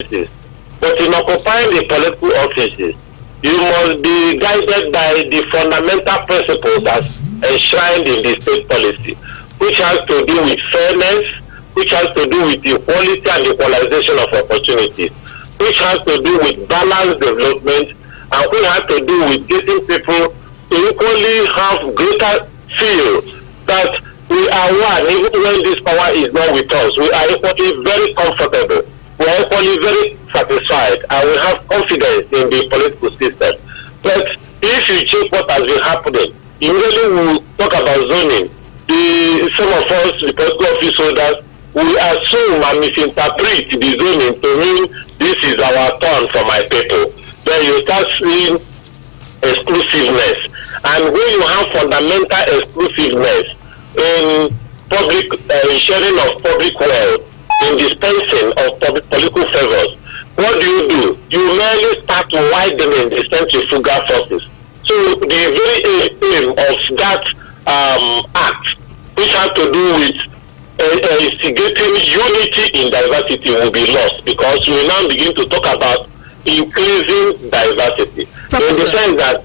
offices. But in occupying the political offices, you must be guided by the fundamental principles as enshrined in the state policy, which has to do with fairness, which has to do with equality and equalization of opportunities, which has to do with balanced development, and which has to do with getting people to equally have greater feel that we are one, even when this power is not with us. We are equally very comfortable. We are equally very satisfied, and we have confidence in the political system. But if you check what has been happening, immediately we will talk about zoning. Some of us, the political office holders, we assume and misinterpret the zoning to mean this is our turn for my people. Then you start seeing exclusiveness. And when you have fundamental exclusiveness in public sharing of public wealth, in dispensing of public political favors, what do? You merely start widening the centrifugal forces. So the very aim of that act, which has to do with instigating unity in diversity, will be lost, because we now begin to talk about increasing diversity. Professor. In the sense that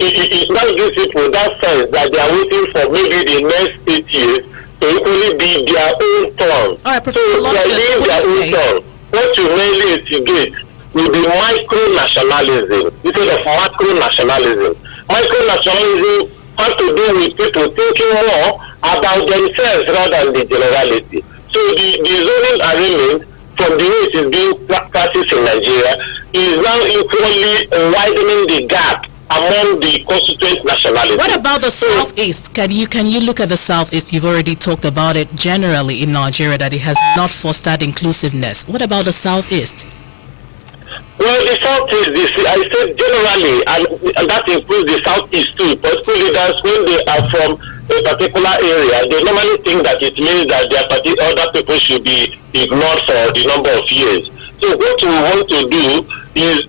it now gives people that sense that they are waiting for maybe the next 8 years to equally be their own turn. All right, Professor, so they are being their own turn. What you mainly instigate will be micro-nationalism instead of macro-nationalism. Micro-nationalism has to do with people thinking more about themselves rather than the generality. So the zoning arrangement, from the way it is being practiced in Nigeria, is now equally widening the gap among the constituent nationalities. What about the Southeast? Can you look at the Southeast? You've already talked about it generally in Nigeria, that it has not fostered inclusiveness. What about the Southeast? Well, the Southeast, I said generally, and that includes the Southeast too. Political leaders, when they are from a particular area, they normally think that it means that other people should be ignored for the number of years. So what we want to do is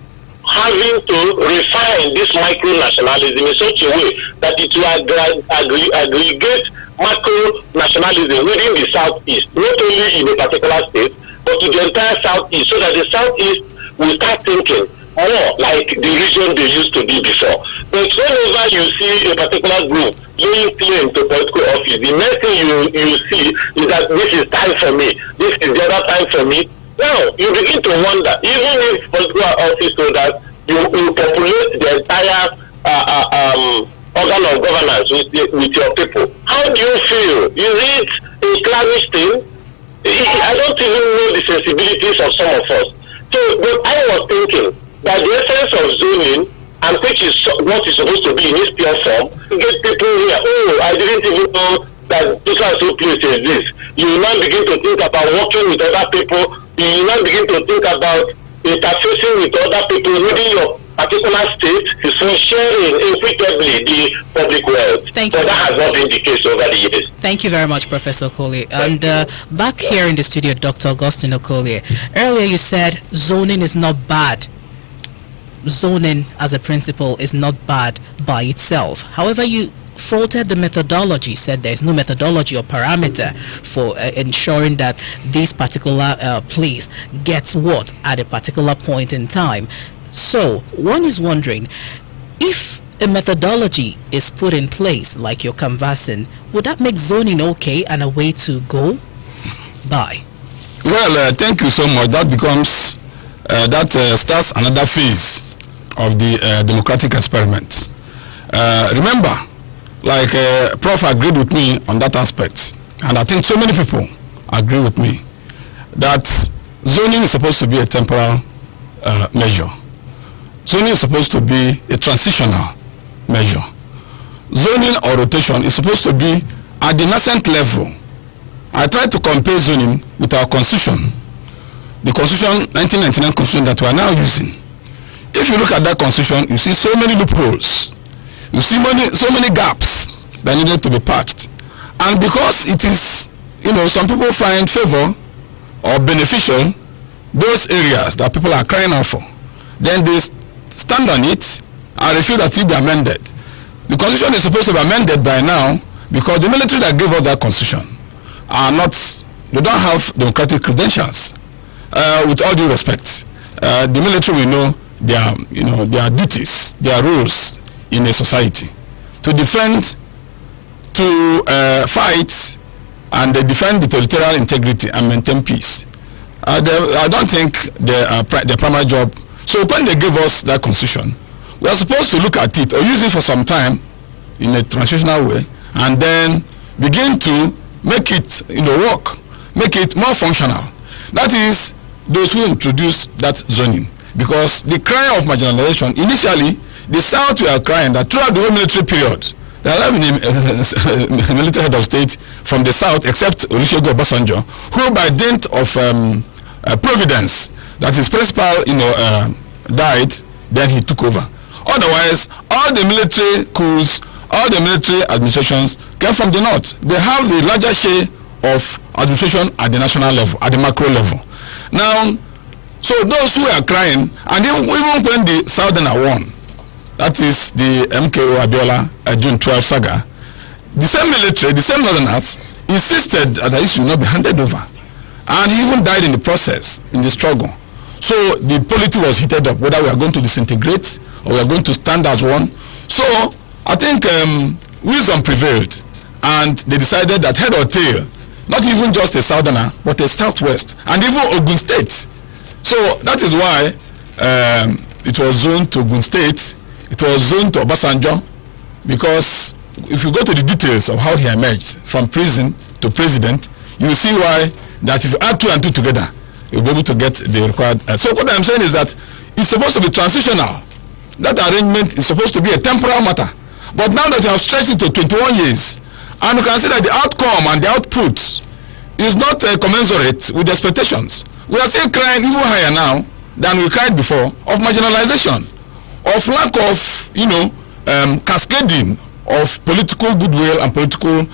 having to refine this micro-nationalism in such a way that it will aggregate macro-nationalism within the Southeast, not only in a particular state, but to the entire Southeast, so that the Southeast will start thinking more like the region they used to be before. But whenever you see a particular group laying claim to political office, the next thing you see is that this is time for me, this is the other time for me. Now, you begin to wonder, even if political office holders, you populate the entire organ of governance with your people, how do you feel? Is it a clannish thing? I don't even know the sensibilities of some of us. So, but I was thinking that the essence of zoning, and which is what is supposed to be in its pure form, get people here, oh, I didn't even know that this and so place is this. You will now begin to think about working with other people. You will now begin to think about interfacing with other people within your particular state for sharing equitably the public wealth. Thank you. But that has not been the case over the years. Thank you very much, Professor Okolie. And back here in the studio, Dr. Augustine Okolie. Earlier you said zoning is not bad. Zoning as a principle is not bad by itself. However, you faulted the methodology, said there is no methodology or parameter for ensuring that this particular place gets what at a particular point in time. So one is wondering, if a methodology is put in place like you're canvassing, would that make zoning okay and a way to go by? Well, thank you so much. That becomes starts another phase of the democratic experiment. Remember, like Prof agreed with me on that aspect, and I think so many people agree with me, that zoning is supposed to be a temporal measure. Zoning is supposed to be a transitional measure. Zoning or rotation is supposed to be at the nascent level. I try to compare zoning with our constitution, the constitution, 1999 constitution that we are now using. If you look at that constitution, you see so many loopholes. You see so many gaps that needed to be patched. And because it is, some people find favor or beneficial those areas that people are crying out for, then they stand on it and refuse that it be amended. The constitution is supposed to be amended by now because the military that gave us that constitution are not, they don't have democratic credentials. with all due respect, the military will know their duties, their roles in a society, to defend, to fight, and defend the territorial integrity and maintain peace. I don't think the primary job. So when they give us that constitution, we are supposed to look at it or use it for some time in a transitional way, and then begin to make it work, make it more functional. That is those who introduced that zoning, because the cry of marginalization, initially the South were crying that throughout the whole military period there have been a military head of state from the South except Olusegun Obasanjo, who by dint of providence that his principal died, then he took over. Otherwise, all the military coups, all the military administrations came from the North. They have the larger share of administration at the national level, at the macro level. Now, so those who are crying, and even when the Southerner won, that is the MKO Abiola June 12 saga, the same military, the same Northerners insisted that the issue not be handed over, and he even died in the process, in the struggle. So the polity was heated up, whether we are going to disintegrate or we are going to stand as one. So I think wisdom prevailed, and they decided that head or tail, not even just a Southerner, but a Southwest, and even Ogun State. So that is why it was zoned to Ogun State, it was zoned to Obasanjo, because if you go to the details of how he emerged from prison to president, you will see why that if you add 2 and 2 together, you'll be able to get the required. So what I'm saying is that it's supposed to be transitional. That arrangement is supposed to be a temporal matter. But now that you have stretched it to 21 years, and you can see that the outcome and the output is not commensurate with the expectations. We are still crying even higher now than we cried before of marginalization, of lack of cascading of political goodwill and political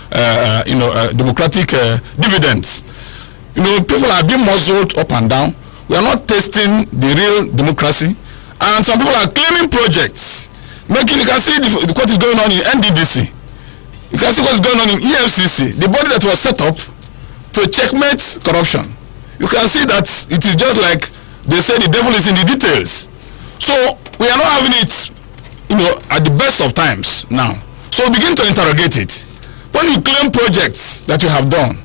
democratic dividends. People are being muzzled up and down. We are not tasting the real democracy, and some people are claiming projects. You can see what is going on in NDDC. You can see what is going on in EFCC, the body that was set up to checkmate corruption. You can see that it is just like they say the devil is in the details. So we are not having it, at the best of times now. So begin to interrogate it. When you claim projects that you have done,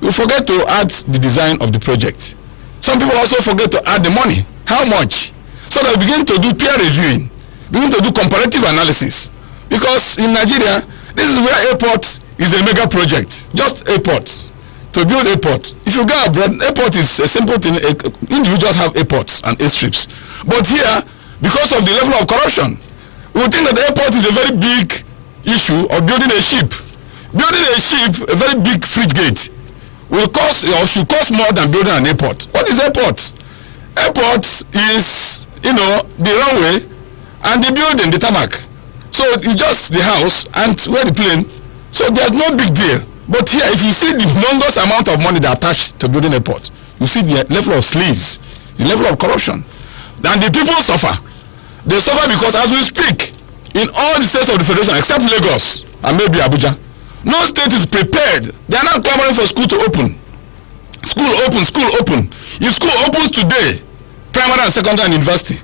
you forget to add the design of the project. Some people also forget to add the money. How much? So they begin to do peer reviewing, begin to do comparative analysis. Because in Nigeria, this is where airport is a mega project. Just airports. To build airport. If you go abroad, airport is a simple thing. Individuals have airports and airstrips. But here, because of the level of corruption, we would think that the airport is a very big issue of building a ship. Building a ship, a very big frigate, will cost or should cost more than building an airport. What is airport? Airport is, the runway and the building, the tarmac. So it's just the house and where the plane. So there's no big deal. But here, if you see the humongous amount of money that attached to building a port, you see the level of sleaze, the level of corruption. Then the people suffer. They suffer because as we speak, in all the states of the Federation, except Lagos and maybe Abuja, no state is prepared. They are not clamoring for school to open. School open, school open. If school opens today, primary and secondary and university,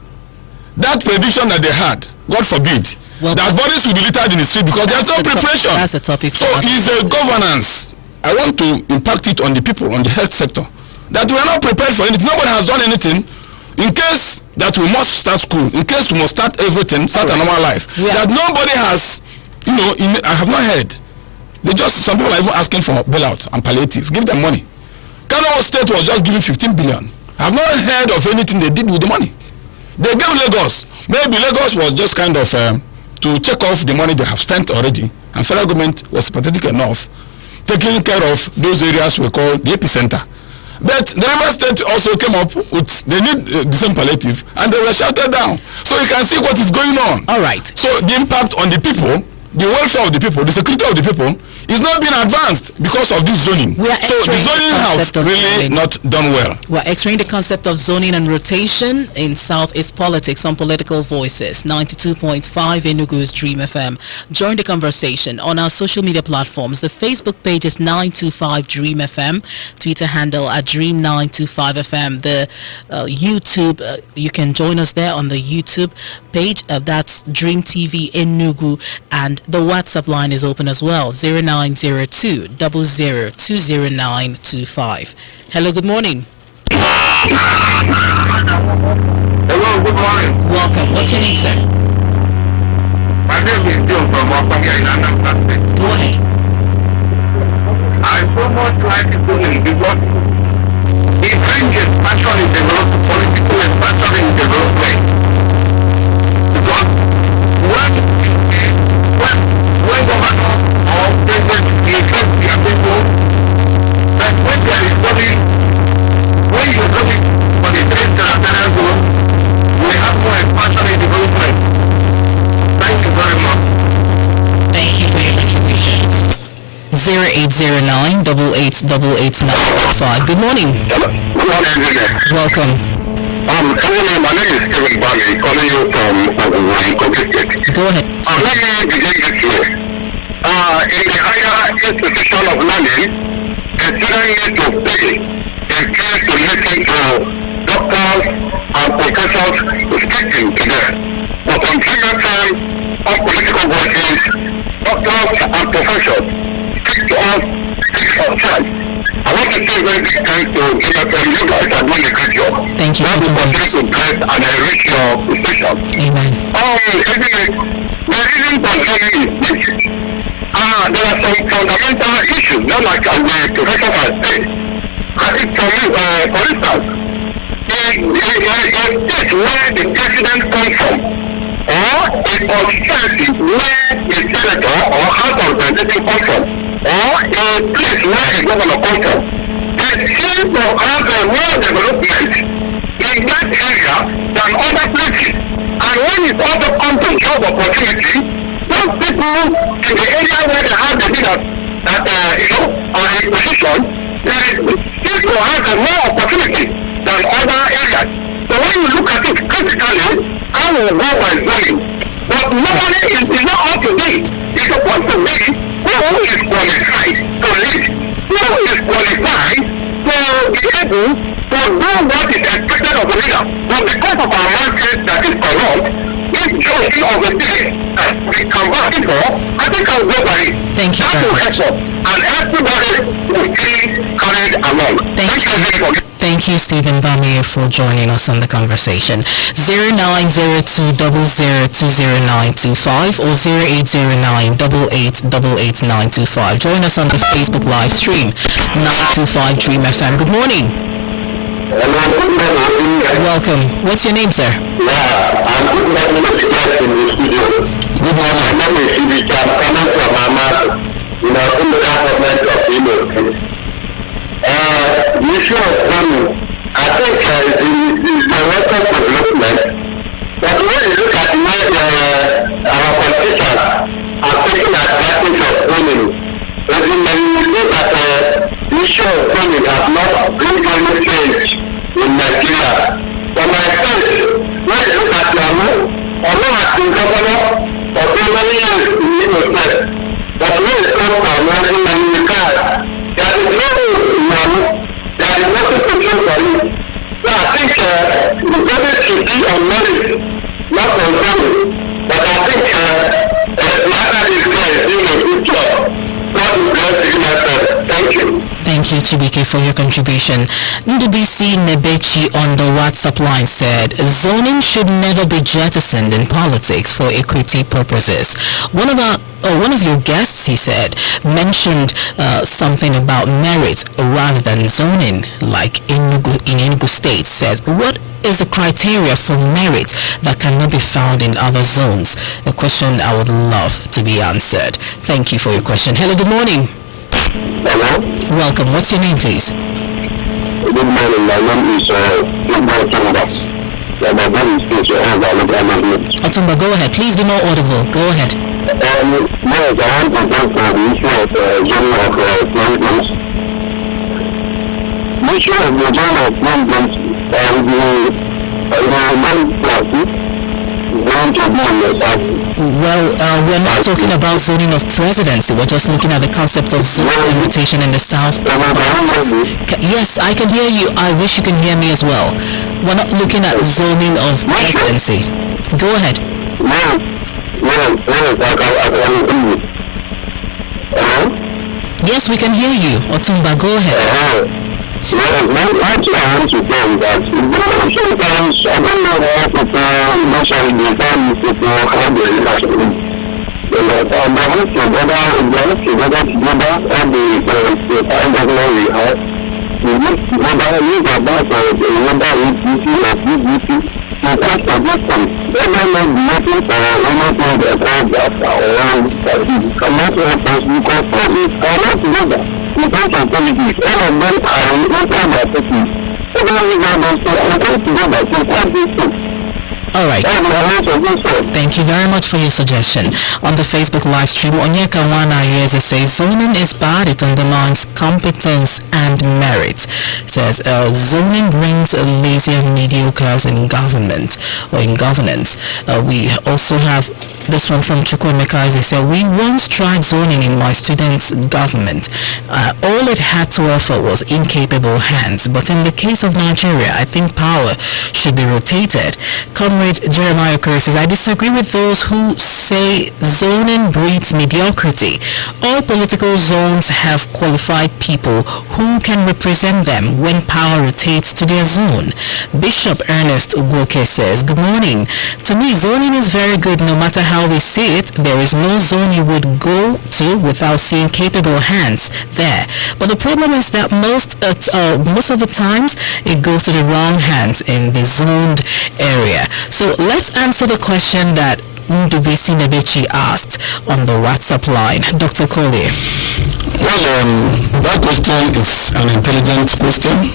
that prediction that they had, God forbid, that bodies will be littered in the street because there's no preparation. That's a topic. So it's a governance. I want to impact it on the people, on the health sector, that we are not prepared for anything. Nobody has done anything. In case that we must start school, in case we must start everything, start a normal life, that nobody has, I have not heard. Some people are even asking for bailout and palliative. Give them money. Kano State was just giving 15 billion. I have not heard of anything they did with the money. They gave Lagos. Maybe Lagos was just kind of to check off the money they have spent already, and federal government was sympathetic enough, taking care of those areas we call the epicenter. But the River State also came up with, they need the same palliative, and they were shouted down. So you can see what is going on. All right. So the impact on the people, the welfare of the people, the security of the people is not being advanced because of this zoning. We are So the zoning has really not done well. We're Xraying the concept of zoning and rotation in Southeast politics on Political Voices, 92.5 Enugu's Dream FM. Join the conversation on our social media platforms. The Facebook page is 925 Dream FM, Twitter handle at Dream925FM. The YouTube, you can join us there on the YouTube page. That's Dream TV Enugu, and the WhatsApp line is open as well, 0902 00020925. Hello, good morning. Hello, good morning. Welcome. What's your name, sir? My name is John from Wapanga in Anambra State. Go ahead. I so much like zoning because it brings expansion in development, political expansion in development. Because when governor or president includes their people, that when there is zoning, when you zone it for the state territorial zone, we have more expansion in development. Thank you very much. Thank you for your contribution. 0809-8888-925. Good morning. Good morning. Welcome. My name is Stephen Bami, calling you from Kogi State. Go ahead. Let me begin this way. In the higher institution of learning, a student needs to pay a fee to listen to doctors and professors speaking to them. But on premium time, on political voices, doctors and professors speak to us free of charge. I want to say very big thanks to Jonathan. You guys are doing a great job. Thank you. God will continue to bless and enrich your station. Amen. The reason for joining is this. There are some fundamental issues, not like the professor has said. I think for instance, a state where the president comes from, or a constituency where a senator or house of representative comes from, or a place where a governor comes from, they seem to have more development in that area than other places. And when it also comes to job opportunity, those people in the area where they have the leaders that are in position, they seem to have more opportunity than other areas. So when you look at it critically, I will go by zoning. But nobody is not up to date. It's supposed to be who is qualified to lead, who is qualified to be able to do what is expected of a leader. But because of our mindset that is corrupt, this joking of the day that we can work it for, I think I'll go by it. Thank you very much. And everybody will be carried along. Thank you. Thank you, Stephen Bamier, for joining us on the conversation. 090200200925 or 0809-8888-925. Join us on the Facebook live stream, 925 Dream FM. Good morning. Hello, good morning. Welcome. What's your name, sir? I'm good morning to the guest in the studio. Good morning. My name is Sibi Cham, coming from Amado, in the government of Enugu. The issue of money, I think is a welcome development. But when you look at the way our politicians are taking advantage of money, when you look at the issue of money has not brought any change in Nigeria. For my state, when you look at although I've been governor for so many years in Imo State, but when it comes to American money card, there is no money, there is nothing to show for you. So I think the government should be on merit, not on money. But I think Lana is doing a good job. God will bless you, my friend. Thank you. Thank you, Chibike, for your contribution. Ndubisi Nebechi on the WhatsApp line said, zoning should never be jettisoned in politics for equity purposes. One of your guests, he said, mentioned something about merit rather than zoning, like in Enugu State says. What is the criteria for merit that cannot be found in other zones? A question I would love to be answered. Thank you for your question. Hello, good morning. Hello. Welcome. What's your name, please? Good morning. My name is Otumba. My name is Otumba, go ahead. Please be more audible. Go ahead. Yes, I want to talk for the issue of zoning of presidents. The issue of the zoning of presidents and the non-party is going to be in the party. Well, we're not talking about zoning of presidency. We're just looking at the concept of zoning rotation in the South. Yes, I can hear you. I wish you can hear me as well. We're not looking at zoning of presidency. Go ahead. Yes, we can hear you. Otumba, go ahead. Actually, I want to tell you that sometimes I don't know how people, especially the family people, how they relate. They have together, and the time that we have. We need to use about the number of duty of duty. So that's the difference. They don't know nothing for anything that comes after or come out of us because we cannot together. In terms of politics, all of them are not about politics. So we are going together to fight this thing. All right. Thank you very much for your suggestion. On the Facebook live stream, Onyeka Wana says zoning is bad. It undermines competence and merit. Says zoning brings lazy and mediocres in government or in governance. We also have this one from Chukwemeka. They said, we once tried zoning in my student's government. All it had to offer was incapable hands. But in the case of Nigeria, I think power should be rotated. Comrade Jeremiah Curry says, I disagree with those who say zoning breeds mediocrity. All political zones have qualified people who can represent them when power rotates to their zone. Bishop Ernest Ugoke says, good morning. To me, zoning is very good no matter how we see it. There is no zone you would go to without seeing capable hands there. But the problem is that most of the times it goes to the wrong hands in the zoned area. So let's answer the question that Ndubisi Nebechi asked on the WhatsApp line. Dr. Collier. Well, that question is an intelligent question.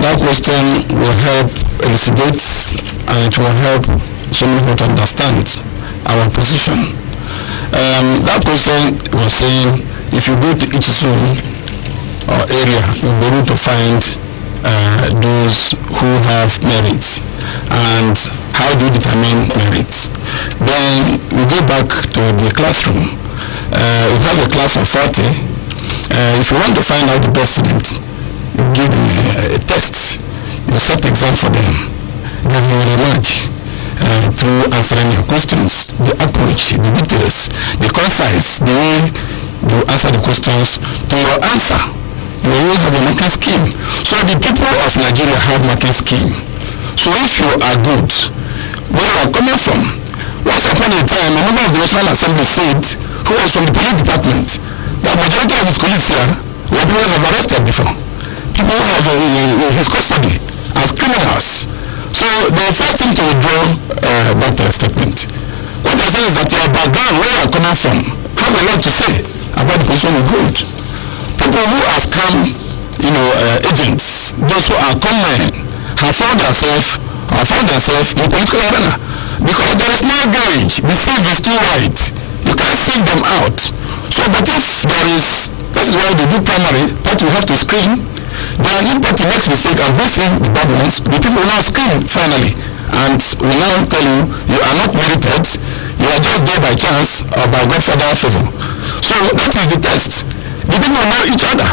That question will help elucidate and it will help some people to understand our position. That question was saying if you go to each zone or area, you'll be able to find those who have merits. And how do you determine merits? Then we go back to the classroom. We have a class of 40. If you want to find out the best student, you give them a test. You set the exam for them. Then you will emerge through answering your questions, the approach, the details, the concise, the way you answer the questions to your answer. You will have a marking scheme. So the people of Nigeria have marking scheme. So if you are good, where you are coming from, once upon a time, a member of the National Assembly said, who was from the police department, that majority of his colleagues here were people who have arrested before. People who have his custody as criminals. So the first thing to withdraw that statement. What I say is that your background, where you are coming from, have a lot to say about the position of good. People who are scam, agents, those who are common, have found themselves in the political arena because there is no gauge. The sieve is too wide. You can't sieve them out. So, but if there is, that is why they do primary, but you have to screen. Then if party makes mistake and brings in the bad ones, the people will now screen finally. And will now tell you, you are not merited, you are just there by chance or by Godfather favor. So that is the test. The people know each other.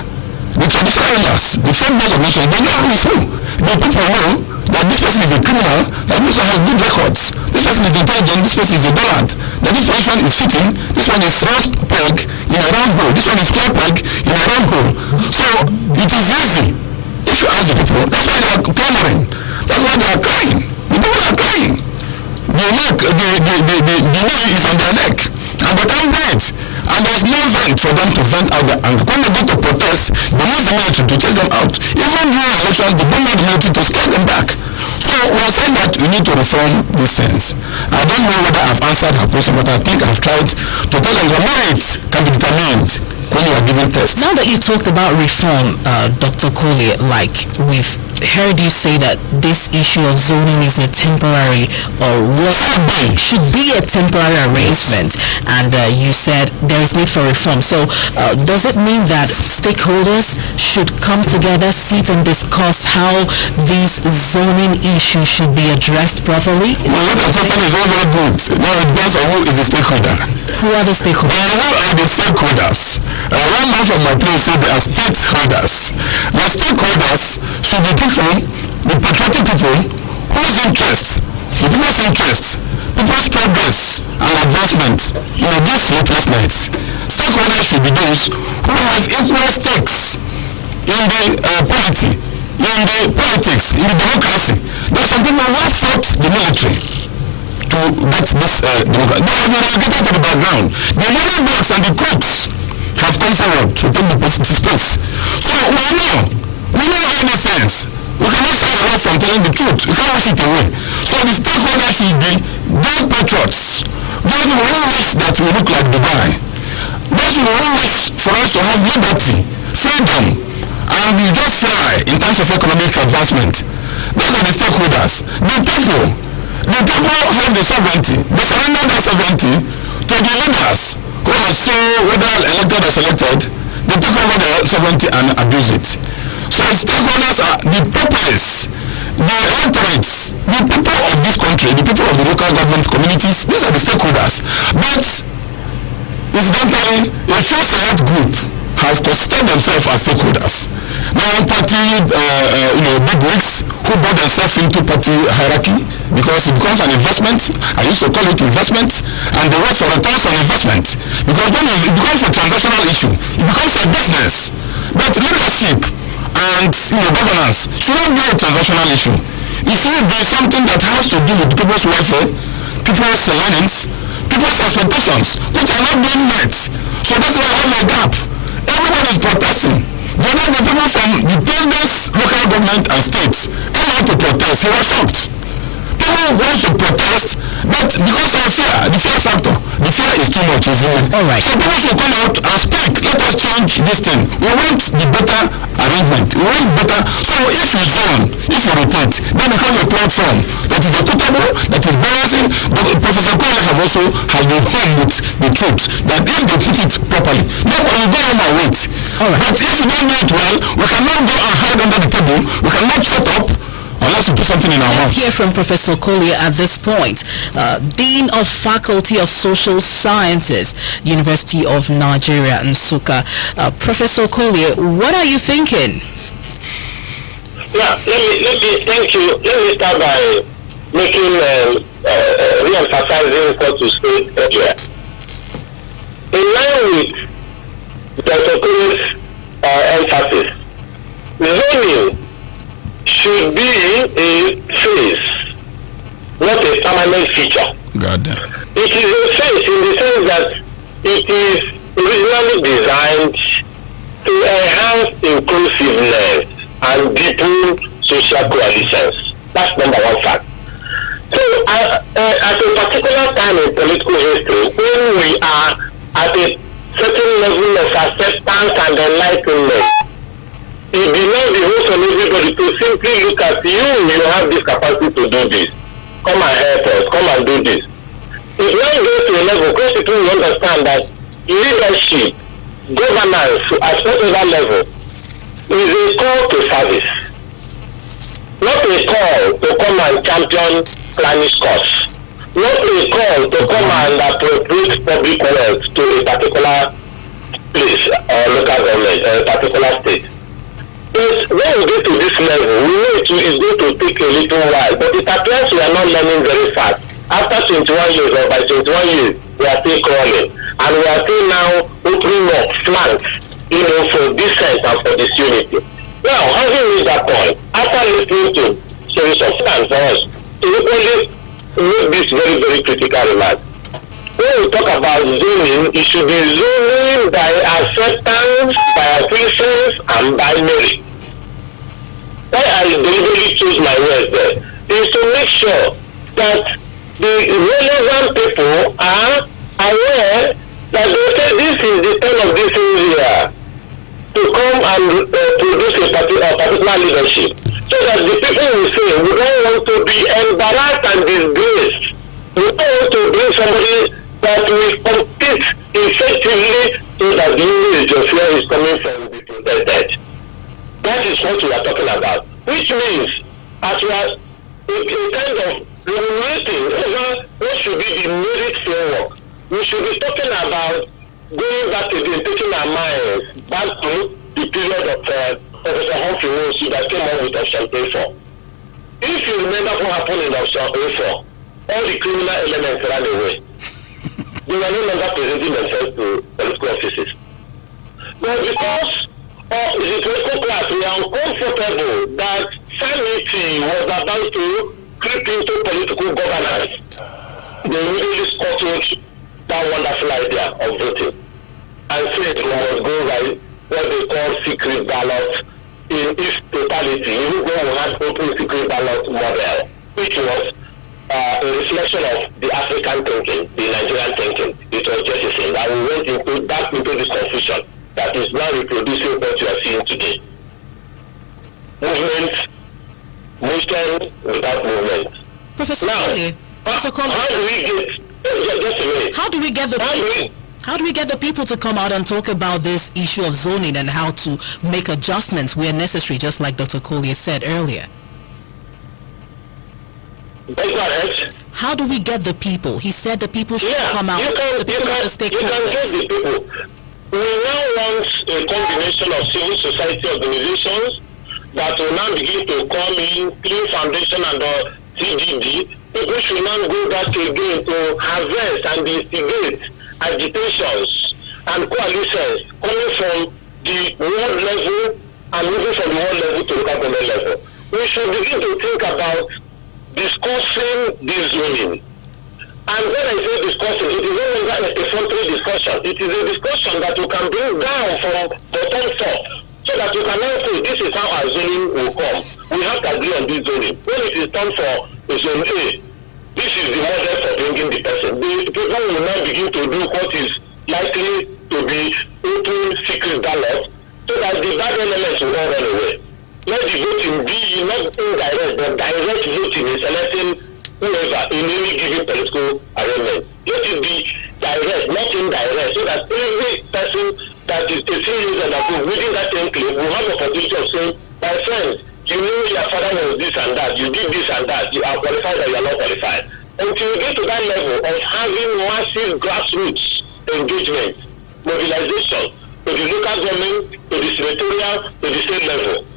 The traditional rulers, the founders of nations, they know who is who. The people know that this person is a criminal, that this person has good records, this person is intelligent, this person is a dullard, that this person is fitting, this one is round peg in a round hole, this one is square peg in a round hole. So it is easy. If you ask the people, that's why they are clamoring. That's why they are crying. The people are crying. The neck, the knee is on their neck. And they can't breathe. And there's no vent for them to vent out their anger. When they go to protest, they use the military to chase them out. Even during elections, they bring out the military to scare them back. So we are saying that we need to reform this sense. I don't know whether I've answered her question, but I think I've tried to tell them the merit can be determined when you are giving tests. Now that you talked about reform, Dr. Collier, like we've heard you say that this issue of zoning is a temporary, or what should be a temporary arrangement, and you said there is need for reform. So does it mean that stakeholders should come together, sit and discuss how these zoning issues should be addressed properly? Well, that question is very good. Now it depends on who is the stakeholder. Who are the stakeholders? Who are the stakeholders? One man from my place said they are stakeholders. The stakeholders should be people, the patriotic people, whose interests, the people's interests, people's progress and advancement in these sleepless nights. Stakeholders should be those who have equal stakes in the polity, in the politics, in the democracy. There are some people who have fought the military to get this democracy. They have been relegated to the background. The money box and the crooks have come forward to take the positive space. So we know all these things. We cannot stay away from telling the truth. We cannot wash it away. So the stakeholders should be those patriots, those who wish that we look like Dubai, those who wish for us to have liberty, freedom, and we just fly in terms of economic advancement. Those are the stakeholders. The people have the sovereignty. They surrender their sovereignty to the leaders who are so, whether elected or selected, they take over their sovereignty and abuse it. So stakeholders are the populace, the electorates, the people of this country, the people of the local government communities. These are the stakeholders. But incidentally, a few select group have considered themselves as stakeholders. Now, party, big wigs who brought themselves into party hierarchy because it becomes an investment. I used to call it investment, and they work for returns on investment. Because then it becomes a transactional issue. It becomes a business. But leadership and governance should not be a transactional issue. It should be something that has to do with people's welfare, people's learnings, people's expectations, which are not being met. So that's why I have a gap. Everybody is protesting. The people from the president's local government and states come out to protest. He was shocked. People want to protest, but because of fear, the fear factor, the fear is too much, isn't it? All right. So people should come out and speak. Let us change this thing. We want the better arrangement. We want better. So if you zone, if you rotate, then we have a platform that is equitable, that is balancing. But Professor Cole have also had the home with the truth that if they put it properly, nobody will go home and wait. All right. But if you don't do it well, we cannot go and hide under the table. We cannot shut up unless we put something in our mouth. Let's hear from Professor Collier at this point, Dean of Faculty of Social Sciences, University of Nigeria, Nsukka. Professor Collier, what are you thinking? Yeah, let me thank you. Let me start by making re-emphasizing what you said earlier. In line with Dr. Collier's emphasis, zoning should be a phase, not a permanent feature. God damn. It is a phase in the sense that it is originally designed to enhance inclusiveness and deepen social coalitions. That's number one fact. So at a particular time in political history, when we are at a certain level of acceptance and enlightenment, it belongs the host on everybody to simply look at you. You have this capacity to do this. Come and help us. Come and do this. It now goes to a level because people will understand that leadership, governance at whatever level is a call to service, not a call to come and champion clannish cause, not a call to come and appropriate public wealth to a particular place or local government or a particular state. Yes, when we get to this level, we know it's going to take a little while, but it appears we are not learning very fast. After 21 years or by 21 years, we are still crawling. And we are still now opening up flanks, for dissent and for disunity. Now, having reached that point, after listening to series of plans for us, to really make this very, very critical remark. When we talk about zoning, it should be zoning by acceptance, by acquiescence, and by merit. Why I deliberately choose my words there is to make sure that the relevant people are aware that they say this is the turn of this area to come and produce a particular leadership. so that the people will say, we don't want to be embarrassed and disgraced. We don't want to bring somebody that will compete effectively so that the image of fear is coming from the protected. That is what we are talking about. Which means, as we are a kind of ruminating over what should be the merit framework, we should be talking about going back again, taking our minds back to the period of Professor Humphrey Woolsey that came up with Option A4. If you remember what happened in Option A4, all the criminal elements ran away. They were no longer presenting themselves to political offices. But because the political class were uncomfortable that sanity was about to creep into political governance, they immediately scuttled that wonderful idea of voting and said we must go by what they call secret ballot in its totality, even though we had open secret ballot model, which was a reflection of the African thinking, the Nigerian thinking. It was just the same. That we went back into this confusion that is now reproducing what you are seeing today. Movement, motion without movement. Professor Coley, how do we get, just a minute. How do we get the people? How do we get the people to come out and talk about this issue of zoning and how to make adjustments where necessary, just like Dr. Collier said earlier? How do we get the people? He said the people should come out. The people are the stakeholders. You can get the people. We now want a combination of civil society organizations that will now begin to come in, Clean Foundation and the CGD. People should now go back again to harvest and instigate agitations and coalitions coming from the world level and moving from the world level to local government level. We should begin to think about discussing this zoning. And when I say discussing, it is no longer a perfunctory discussion. It is a discussion that you can bring down from bottom up, so that you can now say this is how our zoning will come. We have to agree on this zoning. When it is time for a zone A, this is the model for bringing the person. The people will now begin to do what is likely to be open secret ballot, so that the bad elements will not run away. Let the voting be not indirect, but direct voting in selecting whoever in any given political arrangement. Let it be direct, not indirect, so that every person that is 18 years and above within that enclave will have the opportunity of saying, my friends, you know your father was this and that, you did this and that, you are qualified or you are not qualified. Until you get to that level of having massive grassroots engagement, mobilization to the local government, to the senatorial, to the state level,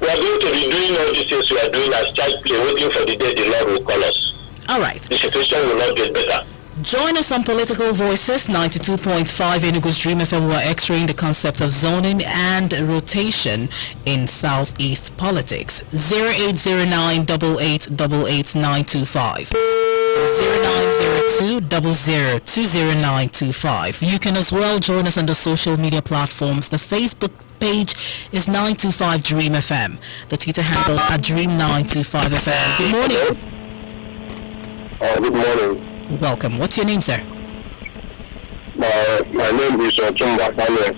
we are going to be doing all these things we are doing as child play, waiting for the day the Lord will call us. All right. The situation will not get better. Join us on Political Voices, 92.5 Enugu's Dream FM. We're Xraying the concept of zoning and rotation in Southeast politics. 0809 8888 0902 You can as well join us on the social media platforms. The Facebook page is 925 Dream FM. The Twitter handle at Dream 925 FM. Good morning. Good morning. Welcome. What's your name, sir? My name is Otumba Daniel.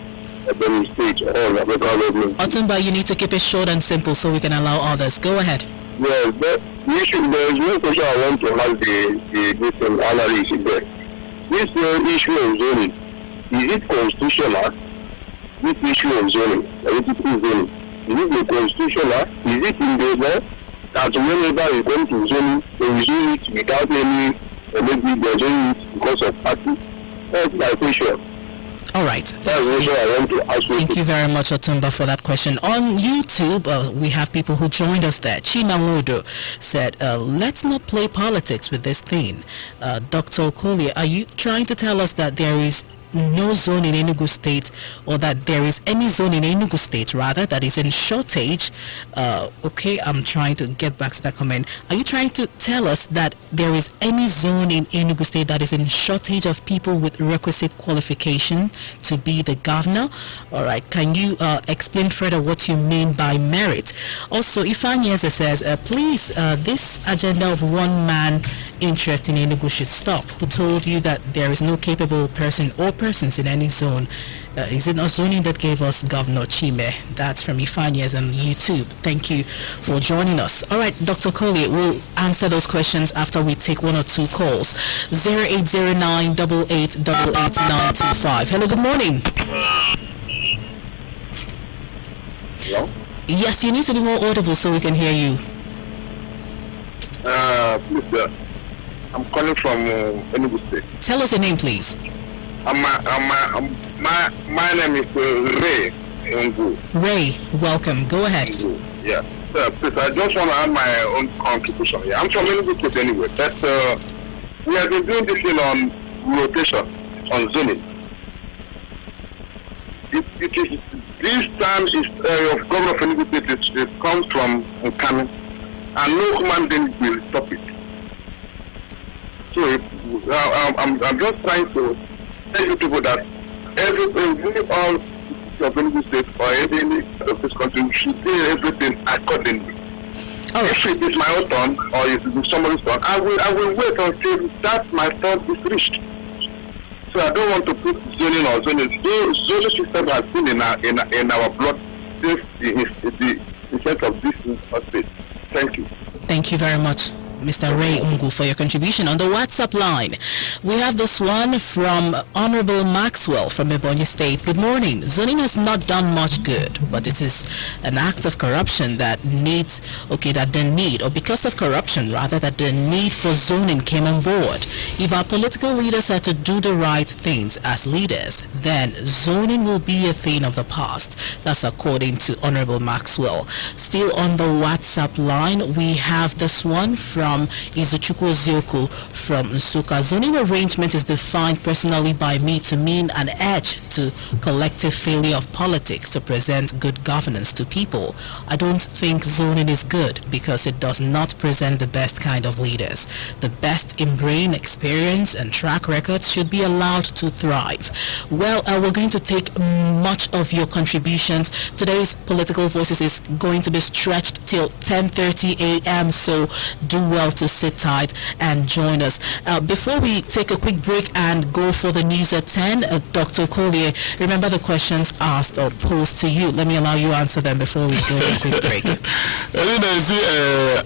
Otumba, you need to keep it short and simple so we can allow others. Go ahead. Yes, there is one question I want to ask the analyst there. This issue of zoning, is it constitutional? This issue of zoning, political zoning, is it constitutional? Is it in the law that whenever you come to zoning, they will zone it without any, maybe they're zoning it because of party? That's my question. All right. Thank you very much, Otumba, for that question. On YouTube, we have people who joined us there. Chinawodo said, let's not play politics with this thing. Dr. Collier, are you trying to tell us that there is no zone in Enugu State, or that there is any zone in Enugu State, rather, that is in shortage? Okay, I'm trying to get back to that comment. Are you trying to tell us that there is any zone in Enugu State that is in shortage of people with requisite qualification to be the governor? All right, can you explain further what you mean by merit? Also, Ifanyeze says, please, this agenda of one man interest in Enugu should stop? Who told you that there is no capable person or persons in any zone? Is it not zoning that gave us Governor Chime? That's from Ifanias on YouTube. Thank you for joining us. All right, Dr. Collier, we'll answer those questions after we take one or two calls. 080988888925. Hello, good morning. Hello? Yes, you need to be more audible so we can hear you. Please, I'm calling from Enugu State. Tell us your name, please. My name is Ray Enugu. Ray, welcome. Go ahead. Yeah. Please, I just want to add my own contribution here. I'm from Enugu State anyway. But we have been doing this thing on rotation, on zoning. This time is of Governor of Enugu State. It comes from Nkanu, and no human being will stop it. So I'm just trying to tell you people that all of Enugu State or any of this country should do everything accordingly. Right. If it is my own turn or if it is somebody's turn, I will wait until that my turn is reached. So I don't want to put zoning or zoning. Zoning system has been in our blood since the intent of this state. Thank you. Thank you very much, Mr. Ray Ungu, for your contribution. On the WhatsApp line, we have this one from Honorable Maxwell from Ebonyi State. Good morning. Zoning has not done much good, but it is an act of corruption that because of corruption, rather, that the need for zoning came on board. If our political leaders are to do the right things as leaders, then zoning will be a thing of the past. That's according to Honorable Maxwell. Still on the WhatsApp line, we have this one from Izuchukwu Zioko from Nsukka. Zoning arrangement is defined personally by me to mean an edge to collective failure of politics to present good governance to people. I don't think zoning is good because it does not present the best kind of leaders. The best in brain, experience and track records should be allowed to thrive. Well, we're going to take much of your contributions. Today's Political Voices is going to be stretched till 10:30 a.m. So do well to sit tight and join us. Before we take a quick break and go for the news at 10, Dr. Collier, remember the questions asked or posed to you. Let me allow you to answer them before we go to a quick break.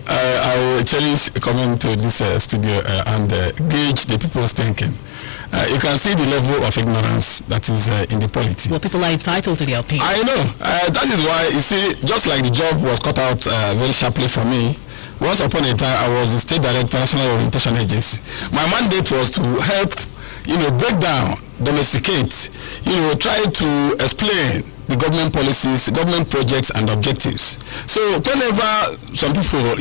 I challenge coming to this studio and gauge the people's thinking. You can see the level of ignorance that is in the polity. Well, people are entitled to their opinion. I know. That is why, you see, just like the job was cut out very sharply for me, once upon a time I was the State Director, National Orientation Agency. My mandate was to help, break down, domesticate, try to explain the government policies, government projects and objectives. So whenever some people,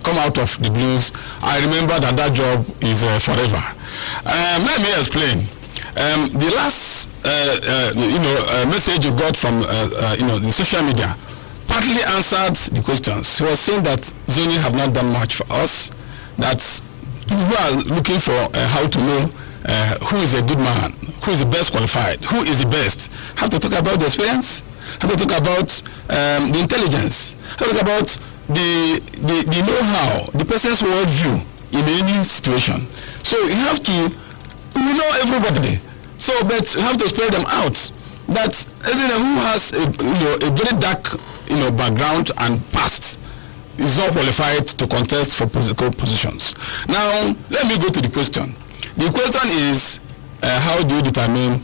come out of the blues, I remember that job is forever. Let me explain. The last, message you got from, the social media partly answered the questions. He was saying that zoning have not done much for us, that people who are looking for how to know who is a good man, who is the best qualified, who is the best, have to talk about the experience, have to talk about the intelligence, have to talk about the know-how, the person's worldview in any situation. So you have to, know everybody. So, but you have to spread them out. That who has a very dark background and past is not qualified to contest for political positions. Now let me go to the question. The question is, how do you determine?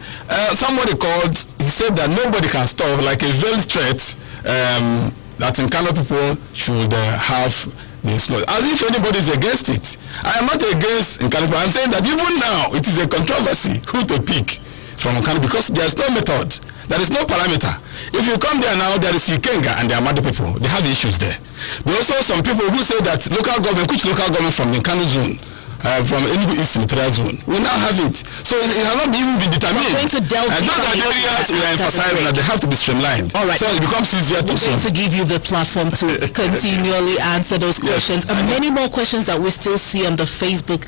Somebody called, he said that nobody can stop, like a veiled threat, that in Kano people should have this law. As if anybody is against it. I am not against Nkanu. I'm saying that even now it is a controversy who to pick from Nkanu because there is no method. There is no parameter. If you come there now, there is Ikenga and there are Madu people. They have issues there. There are also some people who say that local government, which local government from the Nkanu zone, from Enugu East Military Zone, we now have it. So it has not even been determined. We're going to delve and those are the areas we are emphasizing that they have to be streamlined. All right. So it becomes easier to solve. We're going to give you the platform to continually answer those questions. Yes, and many more questions that we still see on the Facebook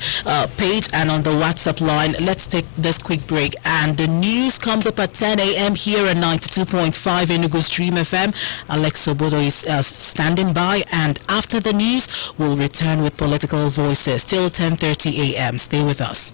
page and on the WhatsApp line. Let's take this quick break. And the news comes up at 10 a.m. here at 92.5 Enugu's Dream FM. Alex Obodo is standing by. And after the news, we'll return with Political Voices till 10:30. 9:30 a.m. Stay with us.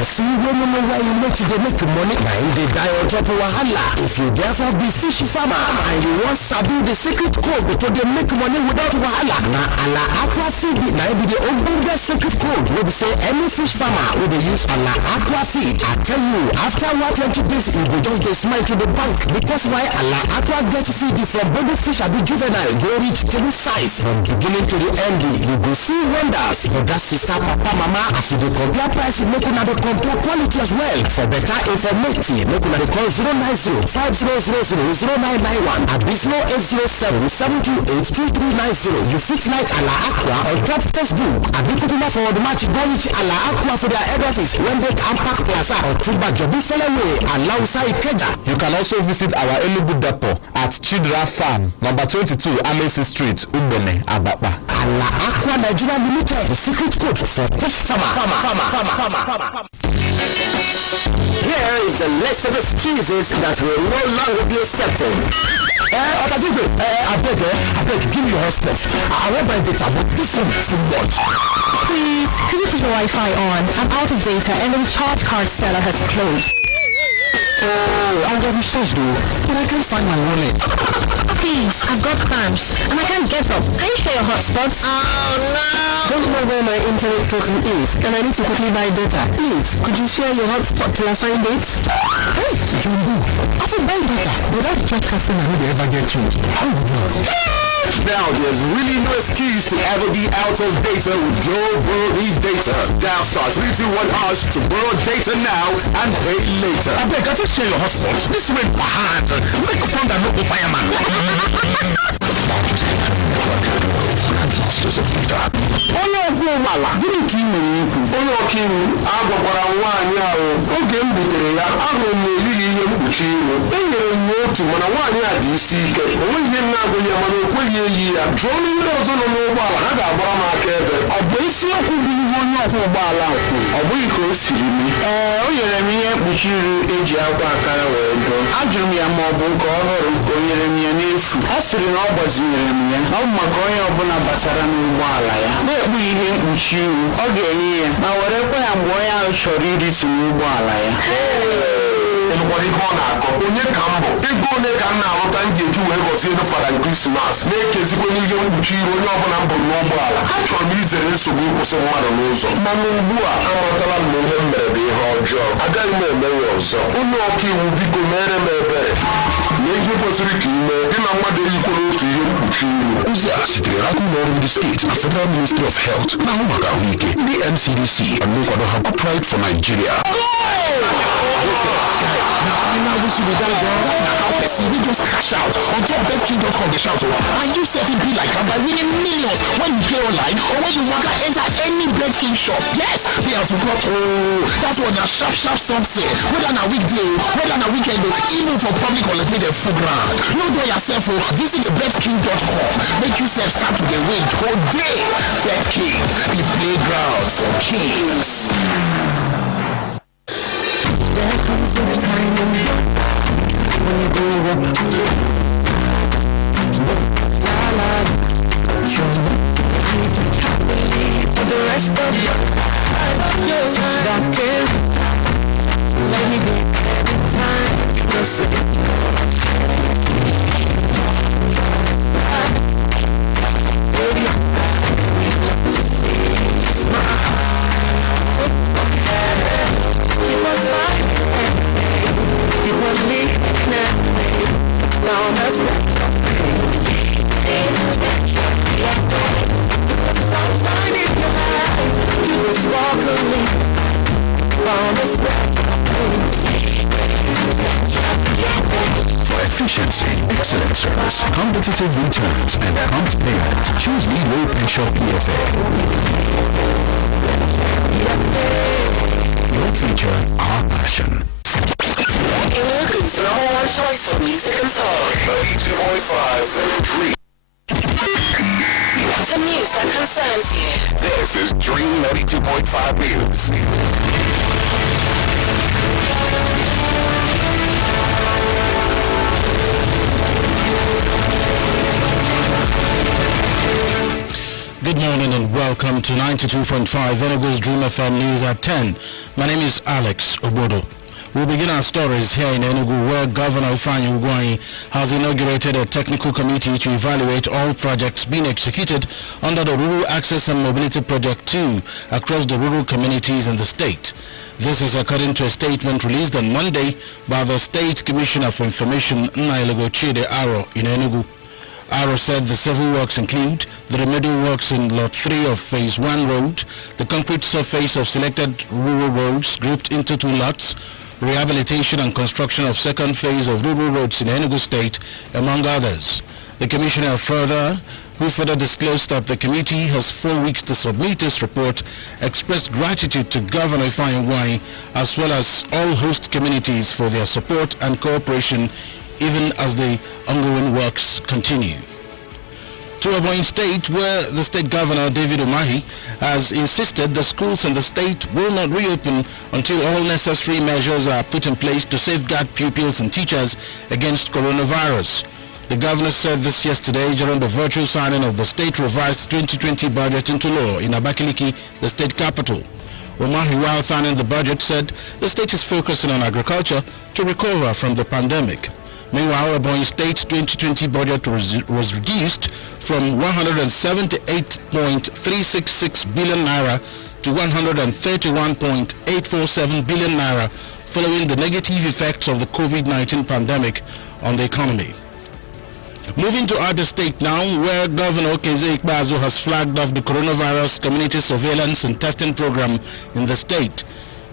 See women where you make they make money and they die on top of wahala. If you therefore be fish farmer and you want sabi the secret code before they make money without wahala, na ala aqua feed na be the ogbonge secret code wey be say any fish farmer will be use ala aqua feed. I tell you, after 120 days you go just dey smile to the bank because why ala aqua get feed from baby fish abi juvenile go reach 3 size from beginning to the end. You go see wonders. But that sister, papa, mama, as you dey compare price, make una dey compare quality as well. For better information, make una dey call 090-5000-0991 and 0807-728-2390. You fit like Ala Aqua on top Facebook and be kukuma for the match go reach Ala Aqua for their head office when they Ampak Plaza or Tuba Jobi Felaway and Lausa Ikeja. You can also visit our Enugu depot at Chidra Farm, number 22, Amesi Street, Ubone, Ababa. Ala Aqua Nigeria Limited, the secret code for fish farmer. Here is a list of excuses that will no longer be accepted. I beg, give me your hotspot. I want my data, but this one is too much. Please, could you put your Wi-Fi on? I'm out of data and the recharge card seller has closed. I was recharged though, but I can't find my wallet. Please, I've got cramps and I can't get up. Can you share your hotspots? Oh no! Don't know where my internet token is and I need to quickly buy data. Please, could you share your hotspot till I find it? Hey, Jumbo, I should buy data, but that recharge card seller will ever get you. How would you? Now there's really no excuse to ever be out of data with Glow Borrow Data. Dial *321# to borrow data now and pay later. I beg, I just share your hotspot. This way behind. Make a phone that not the fireman. Onye ọkwọ ụgbọala gịnị ka ị nwere ikwu? Onye ọkaiwu agwakwara nwaanyị ahụ oge m butere ya ahụrụ m n'eriri ihe mkpuchi ihu. Enyere m otu mana nwaanyị a dị isi ike. O nweghị ihe na-agụ ya mana o kweghị eyi ya. Jụọ ndị ọzọ nọ n'ụgbọala ha ga-agbara m akaebe. Ọ bụ isiokwu bụ ihe onye ọkwọ ụgbọala kwuru. Ọ bụghị ka o siri mee. O nyere m ihe mkpuchi ihu eji akwa akara wee dụọ. Ajụrụ m ya ma ọ bụ nke ọhụrụ o nyere m ya n'efu. Ọ sịrị na ọ gbazinyere m ya. Ọ bụ maka onye ọbụla batara n'ụgbọala ya na-ekpu ihe mkpuchi ihu ọ ga-enye ya ma werekwa ya mgbe onye ahụ chọrọ iritu n'ụgbọala ya. Ịnụkwara ihe ọ na-akọ onye ka m bụ ego ole ka m na-arụta m ga-eji wee gọzie elu fara Krismas na-ekezikwa n'ihe mkpuchi ihu onye ọbụla m bụ n'ụgbọala. Achọrọ m izere nsogbu ịkwụsị mmadụ n'ụzọ mana ugbu a amatala m na ihe m mere bụ ihe ọjọọ agaghị m eme ya ọzọ. Onye ọkaiwu biko mere m ebere na ihe kwesịrị ka ime dị na mmadụ eyikwara otu ihe mkpuchi ihu. Ozi a sitere n'aka ụlọ ọrụ ndị steeti na Federal Ministry of Health na-ahụ maka ahụike ndị NCDC na nkwado ha Upright for Nigeria. Now this will be done right now. How person we just cash out on top betking.com they shout and you say it be like by winning millions when you play online or when you want to enter any betting shop. Yes, they have got that's what a sharp something. Whether na weekday, whether na weekend, even for public holiday they full ground. No do yourself visit betking.com. Make yourself start to the win today. BetKing, the playground for kings. There comes a time when you go up salad for the rest of your life. That feels let me be every time you're sick. Baby, we love to see you smile. It was like it was me now that's what sunshine in your eyes. You was sparkling found a for efficiency, excellent service, competitive returns, and prompt payment. Choose Leeway Pension PFA. Your future, our passion. Enugu's number one choice for music and talk. 92.5 The news that concerns you. This is Dream 92.5 News. Good morning and welcome to 92.5 Enugu's Dream FM News at 10. My name is Alex Obodo. We'll begin our stories here in Enugu, where Governor Ifeanyi Ugwuanyi has inaugurated a technical committee to evaluate all projects being executed under the Rural Access and Mobility Project 2 across the rural communities in the state. This is according to a statement released on Monday by the State Commissioner for Information, Nnailogo Chide Aro, in Enugu. Aro said the civil works include the remedial works in Lot 3 of Phase 1 Road, the concrete surface of selected rural roads grouped into 2 lots, rehabilitation and construction of second phase of rural roads in Enugu State, among others. The Commissioner who further disclosed that the committee has 4 weeks to submit its report, expressed gratitude to Governor Ifeanyi Ugwuanyi as well as all host communities for their support and cooperation even as the ongoing works continue. To Ebonyi State, where the State Governor David Umahi has insisted the schools in the state will not reopen until all necessary measures are put in place to safeguard pupils and teachers against coronavirus. The governor said this yesterday during the virtual signing of the state revised 2020 budget into law in Abakaliki, the state capital. Umahi, while signing the budget, said the state is focusing on agriculture to recover from the pandemic. Meanwhile, Ebonyi State's 2020 budget was reduced from 178.366 billion naira to 131.847 billion naira following the negative effects of the COVID-19 pandemic on the economy. Moving to Ado State now, where Governor Keze Ikpeazu has flagged off the coronavirus community surveillance and testing program in the state.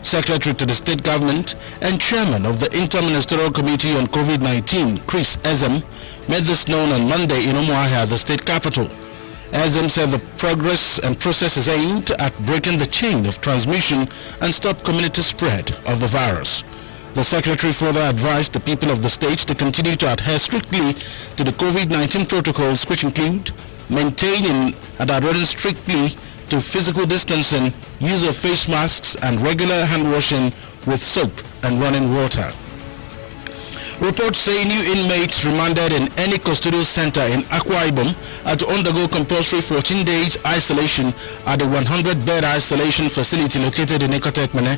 Secretary to the state government and chairman of the Interministerial Committee on COVID-19, Chris Ezem, made this known on Monday in Umuahia, the state capital. Ezem said the progress and process is aimed at breaking the chain of transmission and stop community spread of the virus. The secretary further advised the people of the state to continue to adhere strictly to the COVID-19 protocols, which include maintaining and adhering strictly to physical distancing, use of face masks and regular hand washing with soap and running water. Reports say new inmates remanded in any custodial center in Akwa Ibom are to undergo compulsory 14 days isolation at the 100-bed isolation facility located in Ekotekmene.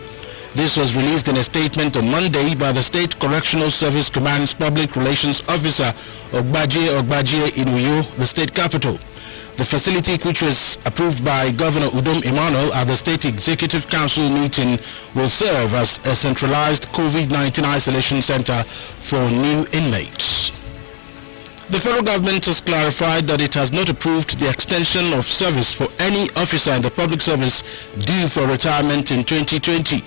This was released in a statement on Monday by the State Correctional Service Command's Public Relations Officer Ogbaje in Uyo, the state capital. The facility, which was approved by Governor Udom Emmanuel at the State Executive Council meeting, will serve as a centralized COVID-19 isolation center for new inmates. The federal government has clarified that it has not approved the extension of service for any officer in the public service due for retirement in 2020.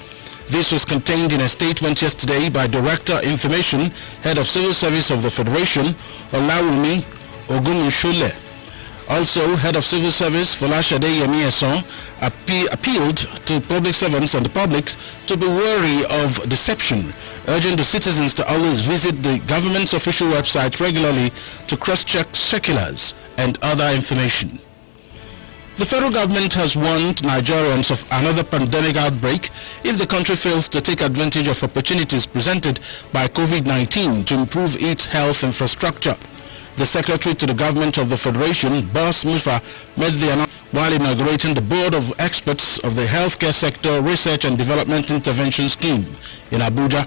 This was contained in a statement yesterday by Director Information, Head of Civil Service of the Federation, Olawumi Ogunshule. Also, Head of Civil Service, Folashade Yemieson, appealed to public servants and the public to be wary of deception, urging the citizens to always visit the government's official website regularly to cross-check circulars and other information. The federal government has warned Nigerians of another pandemic outbreak if the country fails to take advantage of opportunities presented by COVID-19 to improve its health infrastructure. The Secretary to the Government of the Federation, Boss Mufa, made the announcement while inaugurating the Board of Experts of the Healthcare Sector Research and Development Intervention Scheme in Abuja.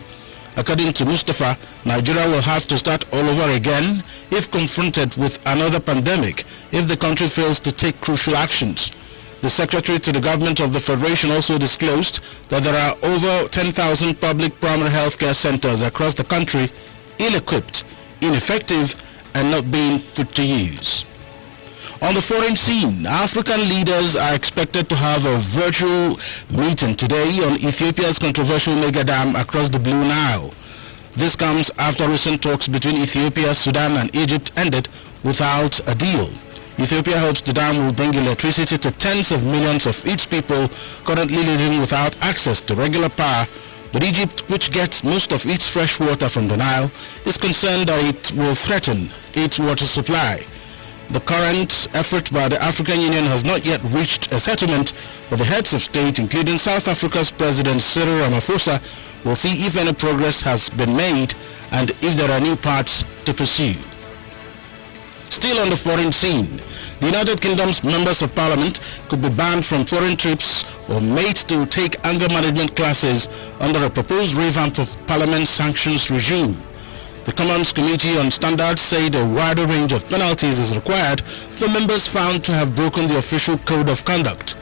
According to Mustafa, Nigeria will have to start all over again if confronted with another pandemic if the country fails to take crucial actions. The Secretary to the Government of the Federation also disclosed that there are over 10,000 public primary healthcare centers across the country ill-equipped, ineffective, and not being put to use. On the foreign scene, African leaders are expected to have a virtual meeting today on Ethiopia's controversial mega dam across the Blue Nile. This comes after recent talks between Ethiopia, Sudan, and Egypt ended without a deal. Ethiopia hopes the dam will bring electricity to tens of millions of its people currently living without access to regular power. But Egypt, which gets most of its fresh water from the Nile, is concerned that it will threaten its water supply. The current effort by the African Union has not yet reached a settlement, but the heads of state, including South Africa's President Cyril Ramaphosa, will see if any progress has been made and if there are new paths to pursue. Still on the foreign scene, the United Kingdom's members of parliament could be banned from foreign trips or made to take anger management classes under a proposed revamp of parliament sanctions regime. The Commons Committee on Standards said a wider range of penalties is required for members found to have broken the official code of conduct.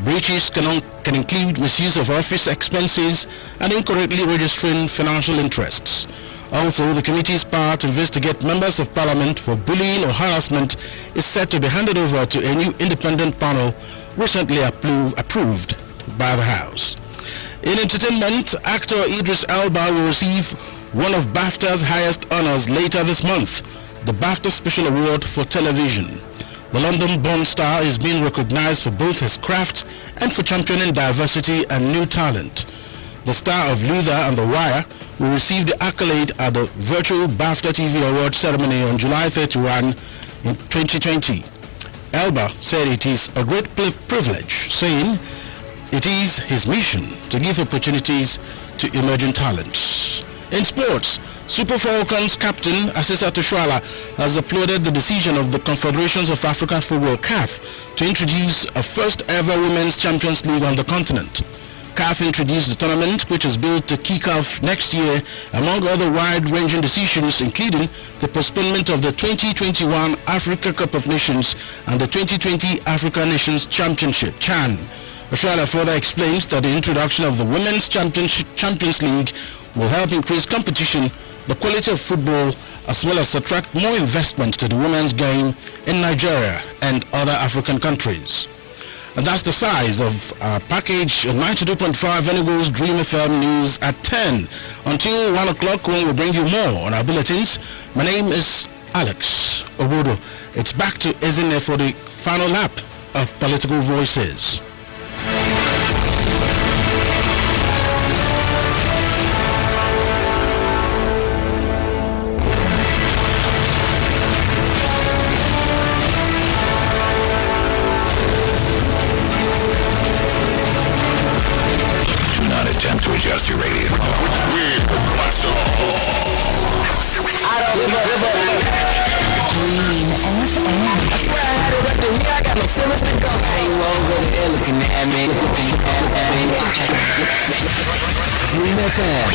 Breaches can include misuse of office expenses and incorrectly registering financial interests. Also, the committee's power to investigate members of parliament for bullying or harassment is set to be handed over to a new independent panel recently approved by the House. In entertainment, actor Idris Elba will receive one of BAFTA's highest honors later this month, the BAFTA Special Award for Television. The London-born star is being recognized for both his craft and for championing diversity and new talent. The star of Luther and The Wire will receive the accolade at the virtual BAFTA TV Award ceremony on July 31 in 2020. Elba said it is a great privilege, saying it is his mission to give opportunities to emerging talents. In sports, Super Falcons captain Asisa Tushwala has applauded the decision of the Confederations of African Football (CAF) to introduce a first ever Women's Champions League on the continent. CAF introduced the tournament, which is built to kick off next year, among other wide-ranging decisions, including the postponement of the 2021 Africa Cup of Nations and the 2020 Africa Nations Championship (CHAN). Tushwala further explains that the introduction of the Women's Champions League will help increase competition, the quality of football, as well as attract more investment to the women's game in Nigeria and other African countries. And that's the size of our package 92.5 Enugu's Dream FM News at 10. Until 1 o'clock when we bring you more on our bulletins. My name is Alex Obodo. It's back to Ezine for the final lap of Political Voices. Attempt to adjust your radio. We blast I don't give a Dream FM. I swear I had it up to here. I got no feelings to go. I ain't over there looking at me. Dream FM.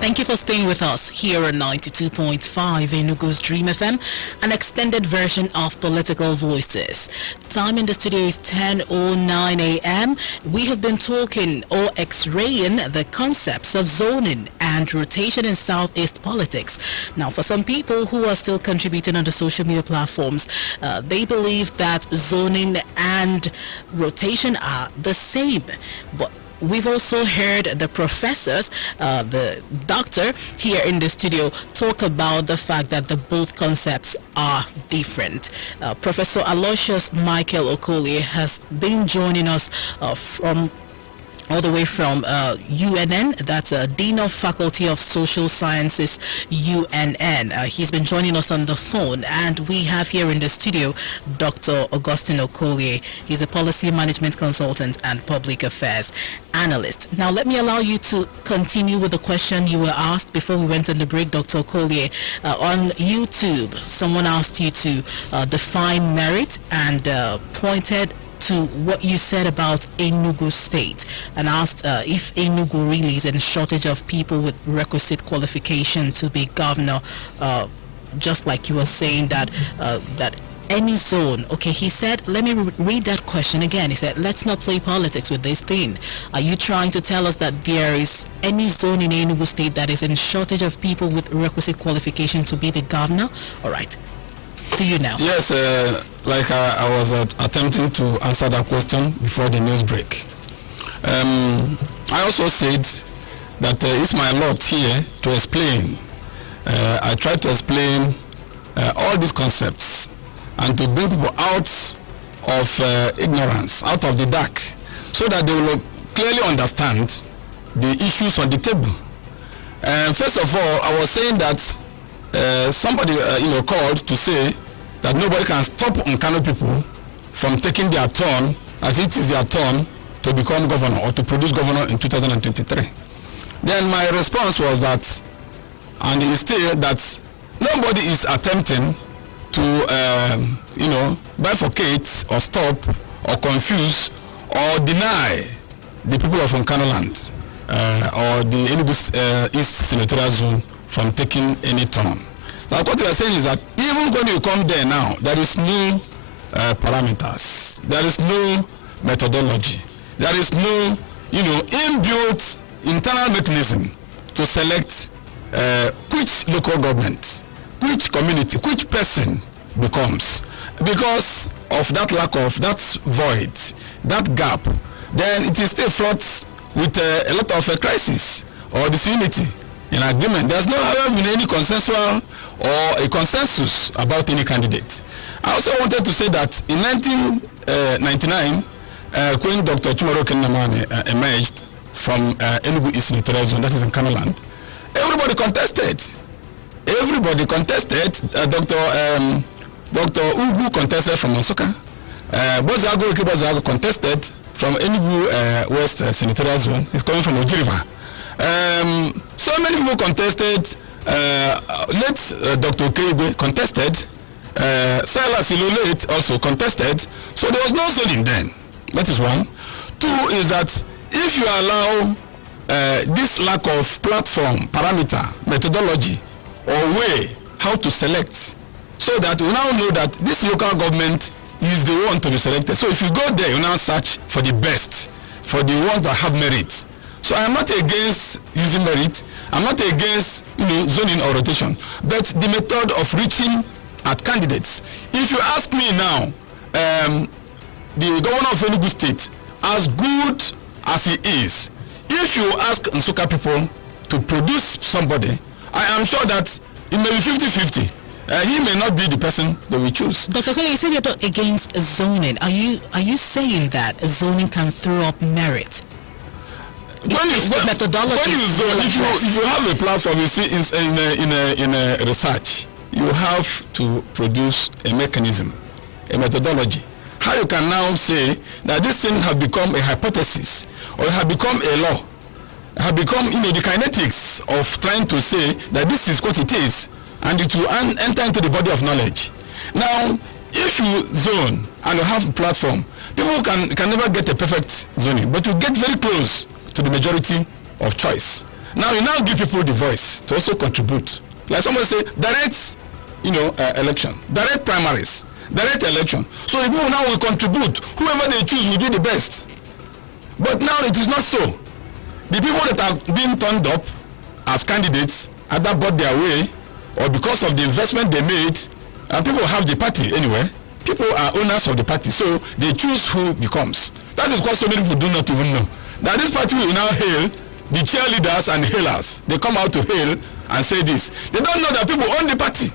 Thank you for staying with us here on 92.5 Enugu's Dream FM, an extended version of Political Voices. Time in the studio is 10:09 a.m. We have been talking or Xraying the concepts of zoning and rotation in Southeast politics. Now, for some people who are still contributing on the social media platforms, they believe that zoning and rotation are the same. But we've also heard the professors, the doctor here in the studio, talk about the fact that the both concepts are different. Professor Aloysius Michael Okolie has been joining us from all the way from UNN, that's Dean of Faculty of Social Sciences, UNN. He's been joining us on the phone, and we have here in the studio Dr. Augustine Okolie. He's a policy management consultant and public affairs analyst. Now, let me allow you to continue with the question you were asked before we went on the break, Dr. Okolie. On YouTube, someone asked you to define merit and pointed to what you said about Enugu State and asked if Enugu really is in shortage of people with requisite qualification to be governor, just like you were saying that that any zone. Okay, he said, let me read that question again. He said, let's not play politics with this thing. Are you trying to tell us that there is any zone in Enugu State that is in shortage of people with requisite qualification to be the governor? All right. To you now. Yes, like I was attempting to answer that question before the news break. I also said that it's my lot here to explain. I tried to explain all these concepts and to bring people out of ignorance, out of the dark, so that they will clearly understand the issues on the table. First of all, I was saying that somebody called to say that nobody can stop Nkano people from taking their turn, as it is their turn to become governor or to produce governor in 2023. Then my response was that, and it is still that nobody is attempting to bifurcate or stop or confuse or deny the people of Nkano land or the Enugu East Senatorial Zone from taking any turn. Like what we are saying is that even when you come there now, there is no parameters, there is no methodology, there is no inbuilt internal mechanism to select which local government, which community, which person becomes. Because of that lack of, that void, that gap, then it is still fraught with a lot of crisis or disunity in agreement. There's no been any consensual or a consensus about any candidate. I also wanted to say that in 1999, when Dr. Chumaro Kennamane emerged from Enugu East Senatorial Zone, that is in Nkano land, everybody contested. Everybody contested. Dr. Ugu contested from Onsoka. Bozago contested from Enugu West Senatorial Zone. He's coming from Ojiriva. So many people contested. Dr. Keibe contested. Silas Ilolate also contested. So there was no zoning then. That is one. Two is that if you allow this lack of platform, parameter, methodology, or way how to select, so that we now know that this local government is the one to be selected. So if you go there, you now search for the best, for the ones that have merit. So I am not against using merit. I'm not against zoning or rotation, but the method of reaching at candidates. If you ask me now, the governor of Enugu State, as good as he is, if you ask Nsukka people to produce somebody, I am sure that it may be 50-50. He may not be the person that we choose. Dr. Kole, you said you're not against zoning. Are you saying that zoning can throw up merit? When you zone, if you have a platform, you see in a research, you have to produce a mechanism, a methodology. How you can now say that this thing has become a hypothesis or have become a law, have become the kinetics of trying to say that this is what it is, and it will enter into the body of knowledge. Now, if you zone and you have a platform, people can never get a perfect zoning, but you get very close to the majority of choice. Now you now give people the voice to also contribute. Like someone say, direct, election, direct primaries, direct election. So the people now will contribute. Whoever they choose will be the best. But now it is not so. The people that are being turned up as candidates either bought their way or because of the investment they made, and people have the party anyway. People are owners of the party, so they choose who becomes. That is what so many people do not even know. That this party will now hail the cheerleaders and hailers. They come out to hail and say this. They don't know that people own the party.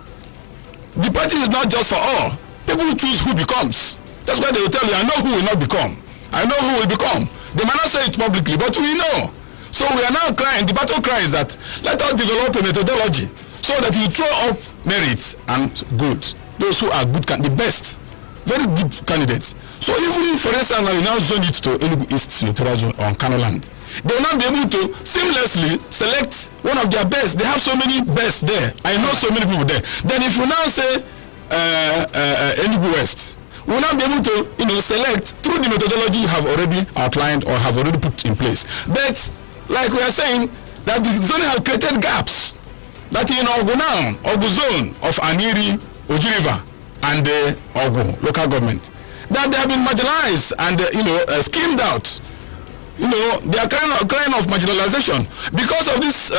The party is not just for all. People choose who becomes. That's why they will tell you, I know who will not become. I know who will become. They might not say it publicly, but we know. So we are now crying. The battle cry is that let us develop a methodology so that you throw up merits and good. Those who are good, the best, very good candidates. So even for instance, now you now zone it to Enugu East Senatorial Zone on Nkano land, they will not be able to seamlessly select one of their best. They have so many best there. I know so many people there. Then if you now say Enugu West, we will not be able to select through the methodology you have already outlined or have already put in place. But like we are saying, that the zoning have created gaps. That in Ogu now, Ogu zone of Aniri, Ojiriva, and Ogu local government, that they have been marginalized and schemed out. They are crying of marginalization because of this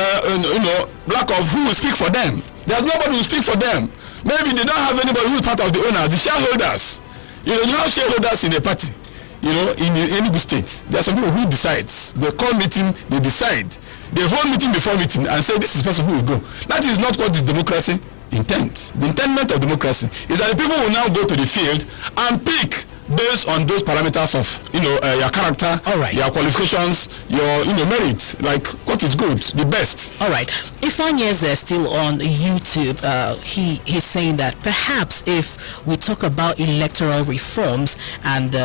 lack of who will speak for them. There's nobody who will speak for them. Maybe they don't have anybody who is part of the owners, the shareholders. You have shareholders in a party. In Enugu State, there are some people who decides. They call meeting, they decide. They hold meeting before meeting and say this is the person who will go. That is not what the democracy intends. The intendment of democracy is that the people will now go to the field and pick based on those parameters of your character, all right, your qualifications, your merit, like what is good, the best. All right. Ifanyeze is still on YouTube. He's saying that perhaps if we talk about electoral reforms and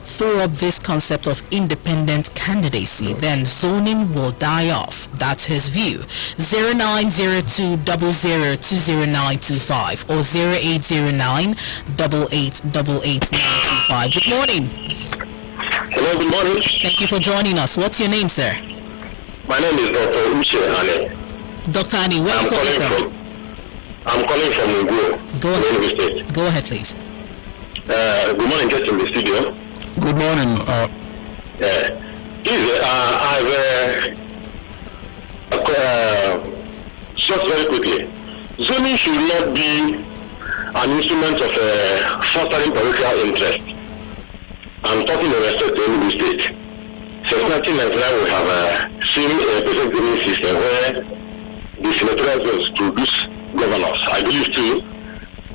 throw up this concept of independent candidacy, then zoning will die off. That's his view. 090200200925 or 080988888925. Good morning. Hello, good morning. Thank you for joining us. What's your name, sir? My name is Dr. Uche Ane. Dr. Ani, where are you calling from? I'm calling from Enugu, Enugu State. Go ahead, please. Good morning, guests in the studio. Good morning. Just very quickly, zoning should not be an instrument of fostering parochial interest. I'm talking in respect to Enugu State. Since 1999, we have seen a basic zoning system where the senatorial zones produce governors. I believe too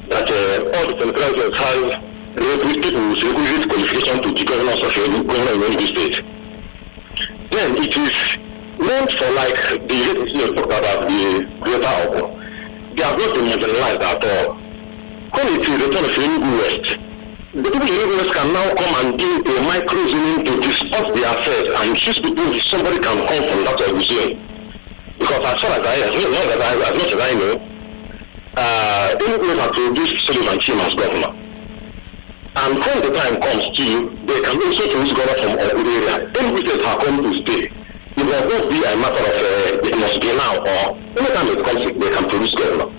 that all the senatorial zones have people with requisite qualification to be governors of governor in Enugu State. Then it is meant for like the late talked about the greater Ogun. They have not been marginalized at all. When it is the turn of Enugu West, the people in Enugu West can now come and do a micro zoning to discuss their affairs and choose people if somebody can come from that zone. Because as far as as much as I know, Enugu West has produced Sullivan Chim as governor. And when the time comes to they can also choose governor from Ogun area. Enugu State have come to stay. It will not be a matter of it must be now or anytime it comes, they can produce governor.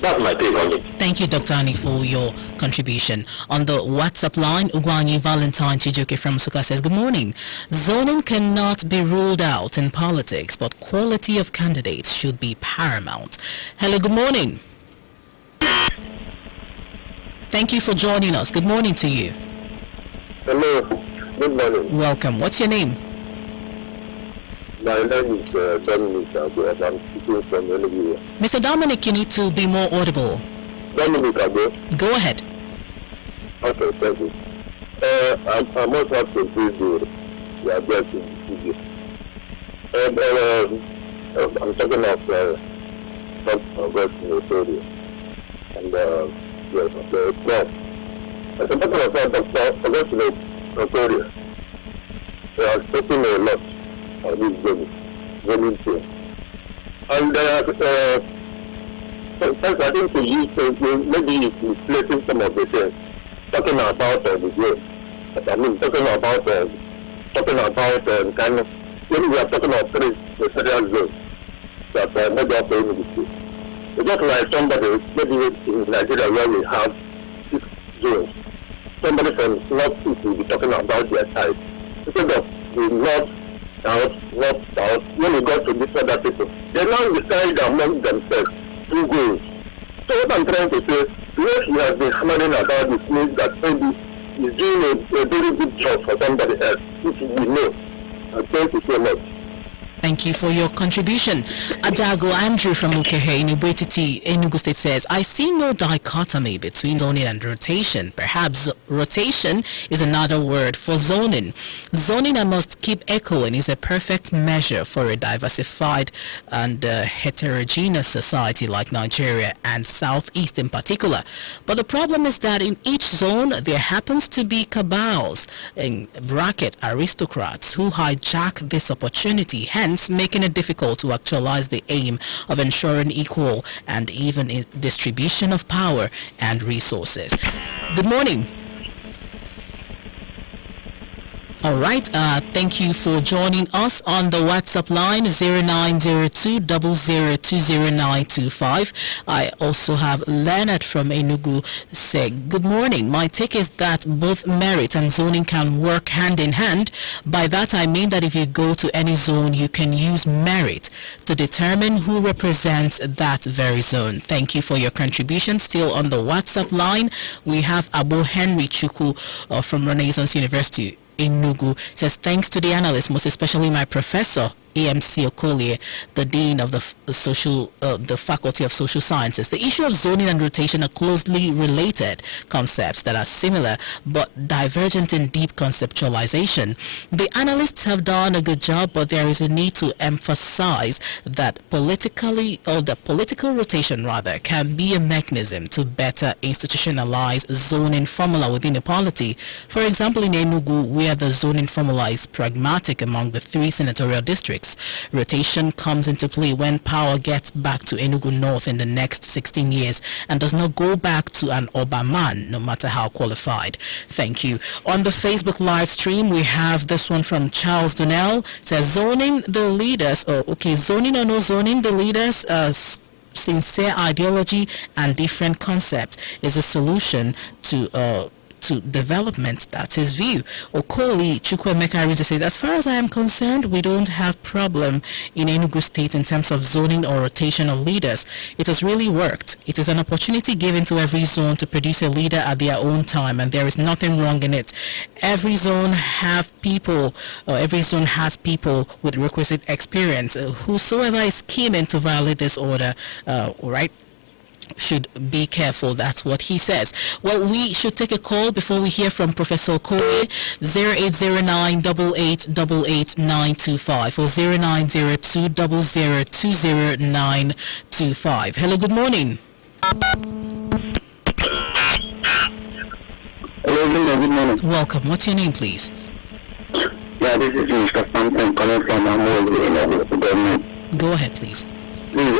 That's my take on it. Thank you, Dr. Ani, for your contribution. On the WhatsApp line, Ugwanyi Valentine Chijoke from Suka says, good morning. Zoning cannot be ruled out in politics, but quality of candidates should be paramount. Hello, good morning. Thank you for joining us. Good morning to you. Hello, good morning. Welcome. What's your name? My name is Dominic Agbo, and I'm speaking from Enugu. Mr. Dominic, you need to be more audible. Dominic Agbo. Go ahead. Okay, thank you. I must have to please the address in the studio. I'm talking of Augustine Okorie and yes, the Prof. I'm talking of Dr. Augustine Okorie. They are speaking a lot on this zoning thing. And sometimes I think to use maybe it's misplacing some of the things, talking about the growth. I mean, talking about kind of, when we are talking about three federal zones that are not up in the state. It's not like somebody, maybe in Nigeria where we have 6 zones. Somebody from North-East will be talking about their side. Instead of the North, South, when we go to these other people, they now decide among themselves 2 goals. So what I'm trying to say, what we have been hammering about this means that maybe is doing a very good job for somebody else, which we know. And thank you so much. Thank you for your contribution. Adago Andrew from Ukehe in Ibwetiti, Enugu State says, I see no dichotomy between zoning and rotation. Perhaps rotation is another word for zoning. Zoning, I must keep echoing, is a perfect measure for a diversified and heterogeneous society like Nigeria and Southeast in particular. But the problem is that in each zone, there happens to be cabals, in bracket aristocrats, who hijack this opportunity, hence making it difficult to actualize the aim of ensuring equal and even distribution of power and resources. Good morning. All right, thank you for joining us on the WhatsApp line 090200200925. I also have Leonard from Enugu say, good morning. My take is that both merit and zoning can work hand in hand. By that I mean that if you go to any zone, you can use merit to determine who represents that very zone. Thank you for your contribution. Still on the WhatsApp line, we have Abu Henry Chuku from Renaissance University. Enugu says, thanks to the analyst, most especially my professor AMC Okolie, the Dean of the Faculty of Social Sciences. The issue of zoning and rotation are closely related concepts that are similar but divergent in deep conceptualization. The analysts have done a good job, but there is a need to emphasize that political rotation can be a mechanism to better institutionalize zoning formula within a polity. For example, in Enugu, where the zoning formula is pragmatic among the 3 senatorial districts, rotation comes into play when power gets back to Enugu North in the next 16 years and does not go back to an Obaman, no matter how qualified. Thank you. On the Facebook live stream, we have this one from Charles Donnell. It says, zoning the leaders, zoning or no zoning, the leaders, sincere ideology and different concepts is a solution to development. That's his view. Okoli Chukwemeka Arisa says, as far as I am concerned, we don't have problem in Enugu State in terms of zoning or rotation of leaders. It has really worked. It is an opportunity given to every zone to produce a leader at their own time, and there is nothing wrong in it. Every zone has people with requisite experience. Whosoever is scheming to violate this order, should be careful. That's what he says. Well, we should take a call before we hear from Professor Okolie. 0809888925 or 090200200925. Hello, good morning. Hello, good morning. Welcome. What's your name, please? Yeah, this is Mr. Sampson calling from Amol government. Go ahead, please. Please,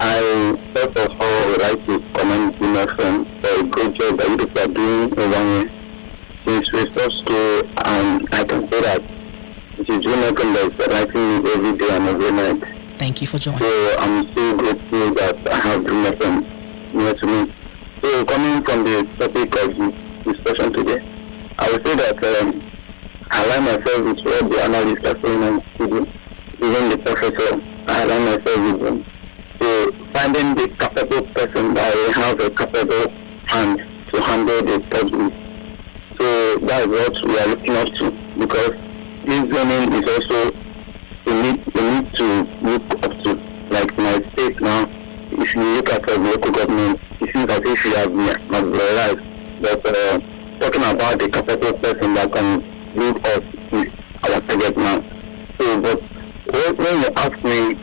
I first of all would like to commend you, my friend, for a good job that you are doing over here. Since we first school, I can say that it is Jonathan that is writing me every day and every night. Thank you for joining. So I'm so grateful that I have Jonathan near to me. So coming from the topic of the discussion today, I would say that I align myself with what the analysts are saying and even the professor. I align myself with them. So finding the capable person that will have a capable hand to handle the problem. So that is what we are looking up to, because this zoning is also we need to look up to. Like my state now, if you look at the local government, it seems as if you have marginalized. But talking about the capable person that can lead us is our target now. So, but when you ask me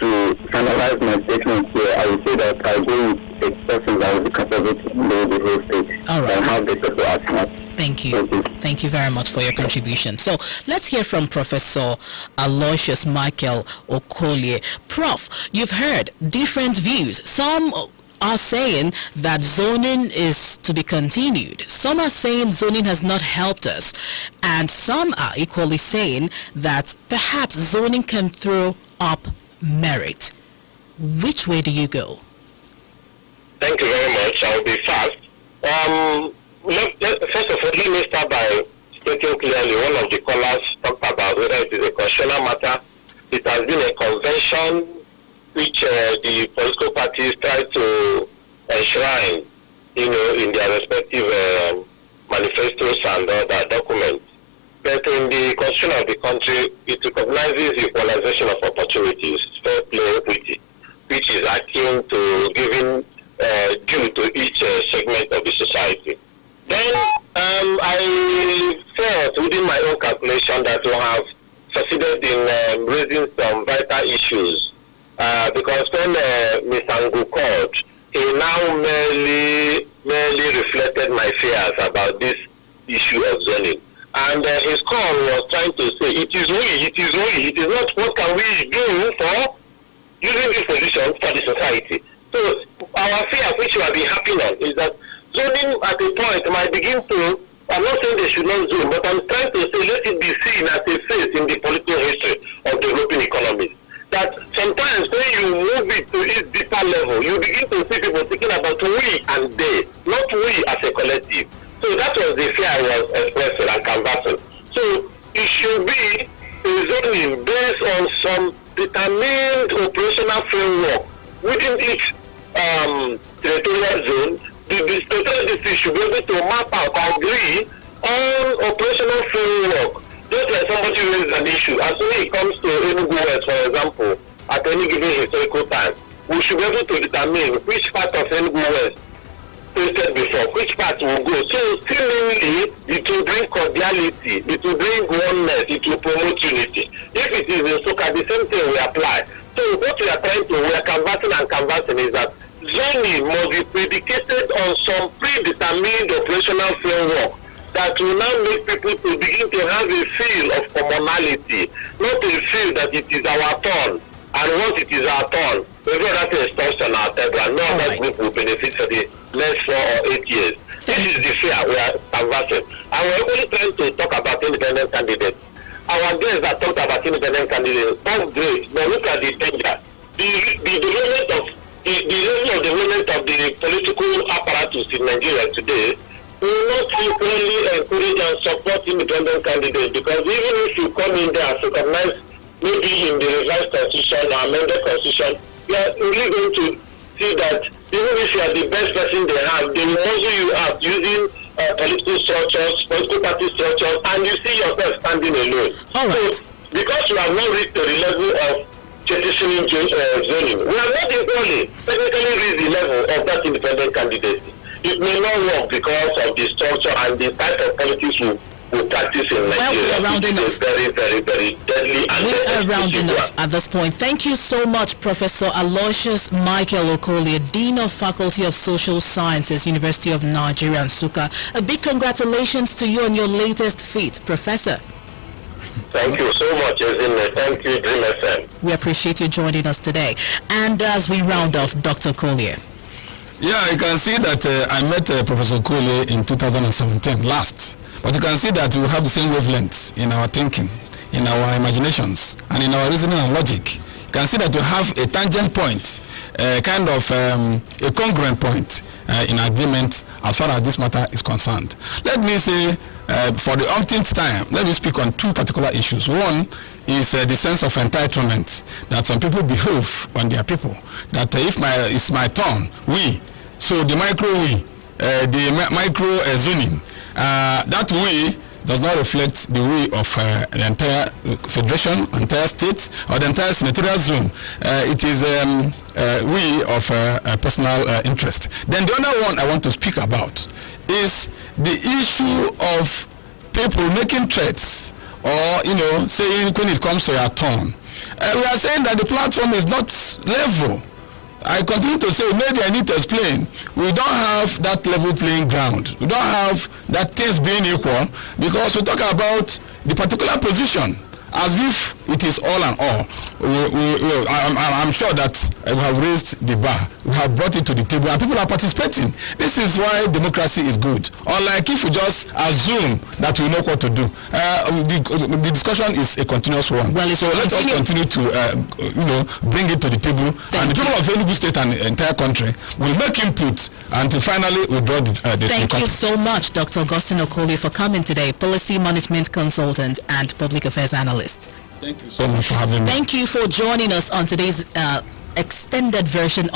to finalize my statement here, I will say that I go with a person that will be capable to lead the whole state. All right. And have the people at heart. Thank you. Thank you very much for your contribution. So let's hear from Professor Aloysius Michael Okolie. Prof, you've heard different views. Some are saying that zoning is to be continued. Some are saying zoning has not helped us. And some are equally saying that perhaps zoning can throw up merit. Which way do you go? Thank you very much. I'll be fast. First of all, let me start by stating clearly, one of the callers talked about whether it is a constitutional matter. It has been a convention which the political parties try to enshrine, in their respective manifestos and other documents. But in the constitution of the country, it recognizes equalization of opportunities, fair play, equity, which is akin to giving due to each segment of the society. Then I felt within my own calculation that we have succeeded in raising some vital issues. Because when Mr. Ngu called, he now merely reflected my fears about this issue of zoning. And his call was trying to say, it is not what can we do for using this position for the society. So our fear, which we have been happy on, is that zoning at a point might begin to, I'm not saying they should not zone, but I'm trying to say let it be seen as a phase in the political history of developing economies. That sometimes when you move it to its deeper level, you begin to see people thinking about we and they, not we as a collective. So that was the fear I was expressing and canvassing. So it should be a zoning based on some determined operational framework within each territorial zone. The territorial district should be able to map out and agree on operational framework Just like somebody raised an issue, as soon as it comes to Enugu West, for example, at any given historical time, we should be able to determine which part of Enugu West stated before, which part will go. So seemingly, it will bring cordiality, it will bring oneness, it will promote unity. If it is in Soka, the same thing will apply. So what we are canvassing is that zoning must be predicated on some predetermined operational framework that will now make people to begin to have a feel of commonality, not a feel that it is our turn. And once it is our turn, every other thing stops on our table, and no other group will benefit for the next 4 or 8 years. This is the fear we are canvassing. And we're only trying to talk about independent candidates. Our guests that talked about independent candidates, that's great, but look at the danger. The development of the level of development of the political apparatus in Nigeria today will not equally encourage and support independent candidates, because even if you come in there as recognized maybe in the revised constitution or amended constitution, you are really going to see that even if you are the best person they have, they will muzzle you out using political structures, political party structures, and you see yourself standing alone. All right. So, because you have not reached to the level of jettisoning zoning, we have not equally technically reached the level of that independent candidacy. It may not work because of the structure and the type of politics we practice in Nigeria. Well, we're rounding off. Very, very, very deadly. And we are rounding off at this point. Thank you so much, Professor Aloysius Michael Okolie, Dean of Faculty of Social Sciences, University of Nigeria, Nsukka. A big congratulations to you on your latest feat, Professor. Thank you so much, Ezinne. Thank you, Dream FM. We appreciate you joining us today. And as we round off, Dr. Okolie. Yeah, you can see that I met Professor Okolie in 2017 last. But you can see that we have the same wavelengths in our thinking, in our imaginations, and in our reasoning and logic. You can see that we have a tangent point, kind of a congruent point in agreement as far as this matter is concerned. Let me say, for the umpteenth time, let me speak on 2 particular issues. One is the sense of entitlement that some people behave on their people. That if it's my turn, so the micro the micro zoning, that we does not reflect the we of the entire federation, entire state, or the entire senatorial zone. It is we of personal interest. Then the other one I want to speak about is the issue of people making threats, or saying when it comes to your turn. We are saying that the platform is not level. I continue to say, maybe I need to explain, we don't have that level playing ground. We don't have that things being equal, because we talk about the particular position as if it is all and all. I'm sure that we have raised the bar, we have brought it to the table, and people are participating. This is why democracy is good. Unlike if we just assume that we know what to do. The discussion is a continuous one. Well, so let us continue to bring it to the table, and the people of Enugu State and the entire country will make input until finally we draw the Thank you so much, Dr. Augustine Okolie, for coming today, policy management consultant and public affairs analyst. Thank you so much for having me. Thank you for joining us on today's extended version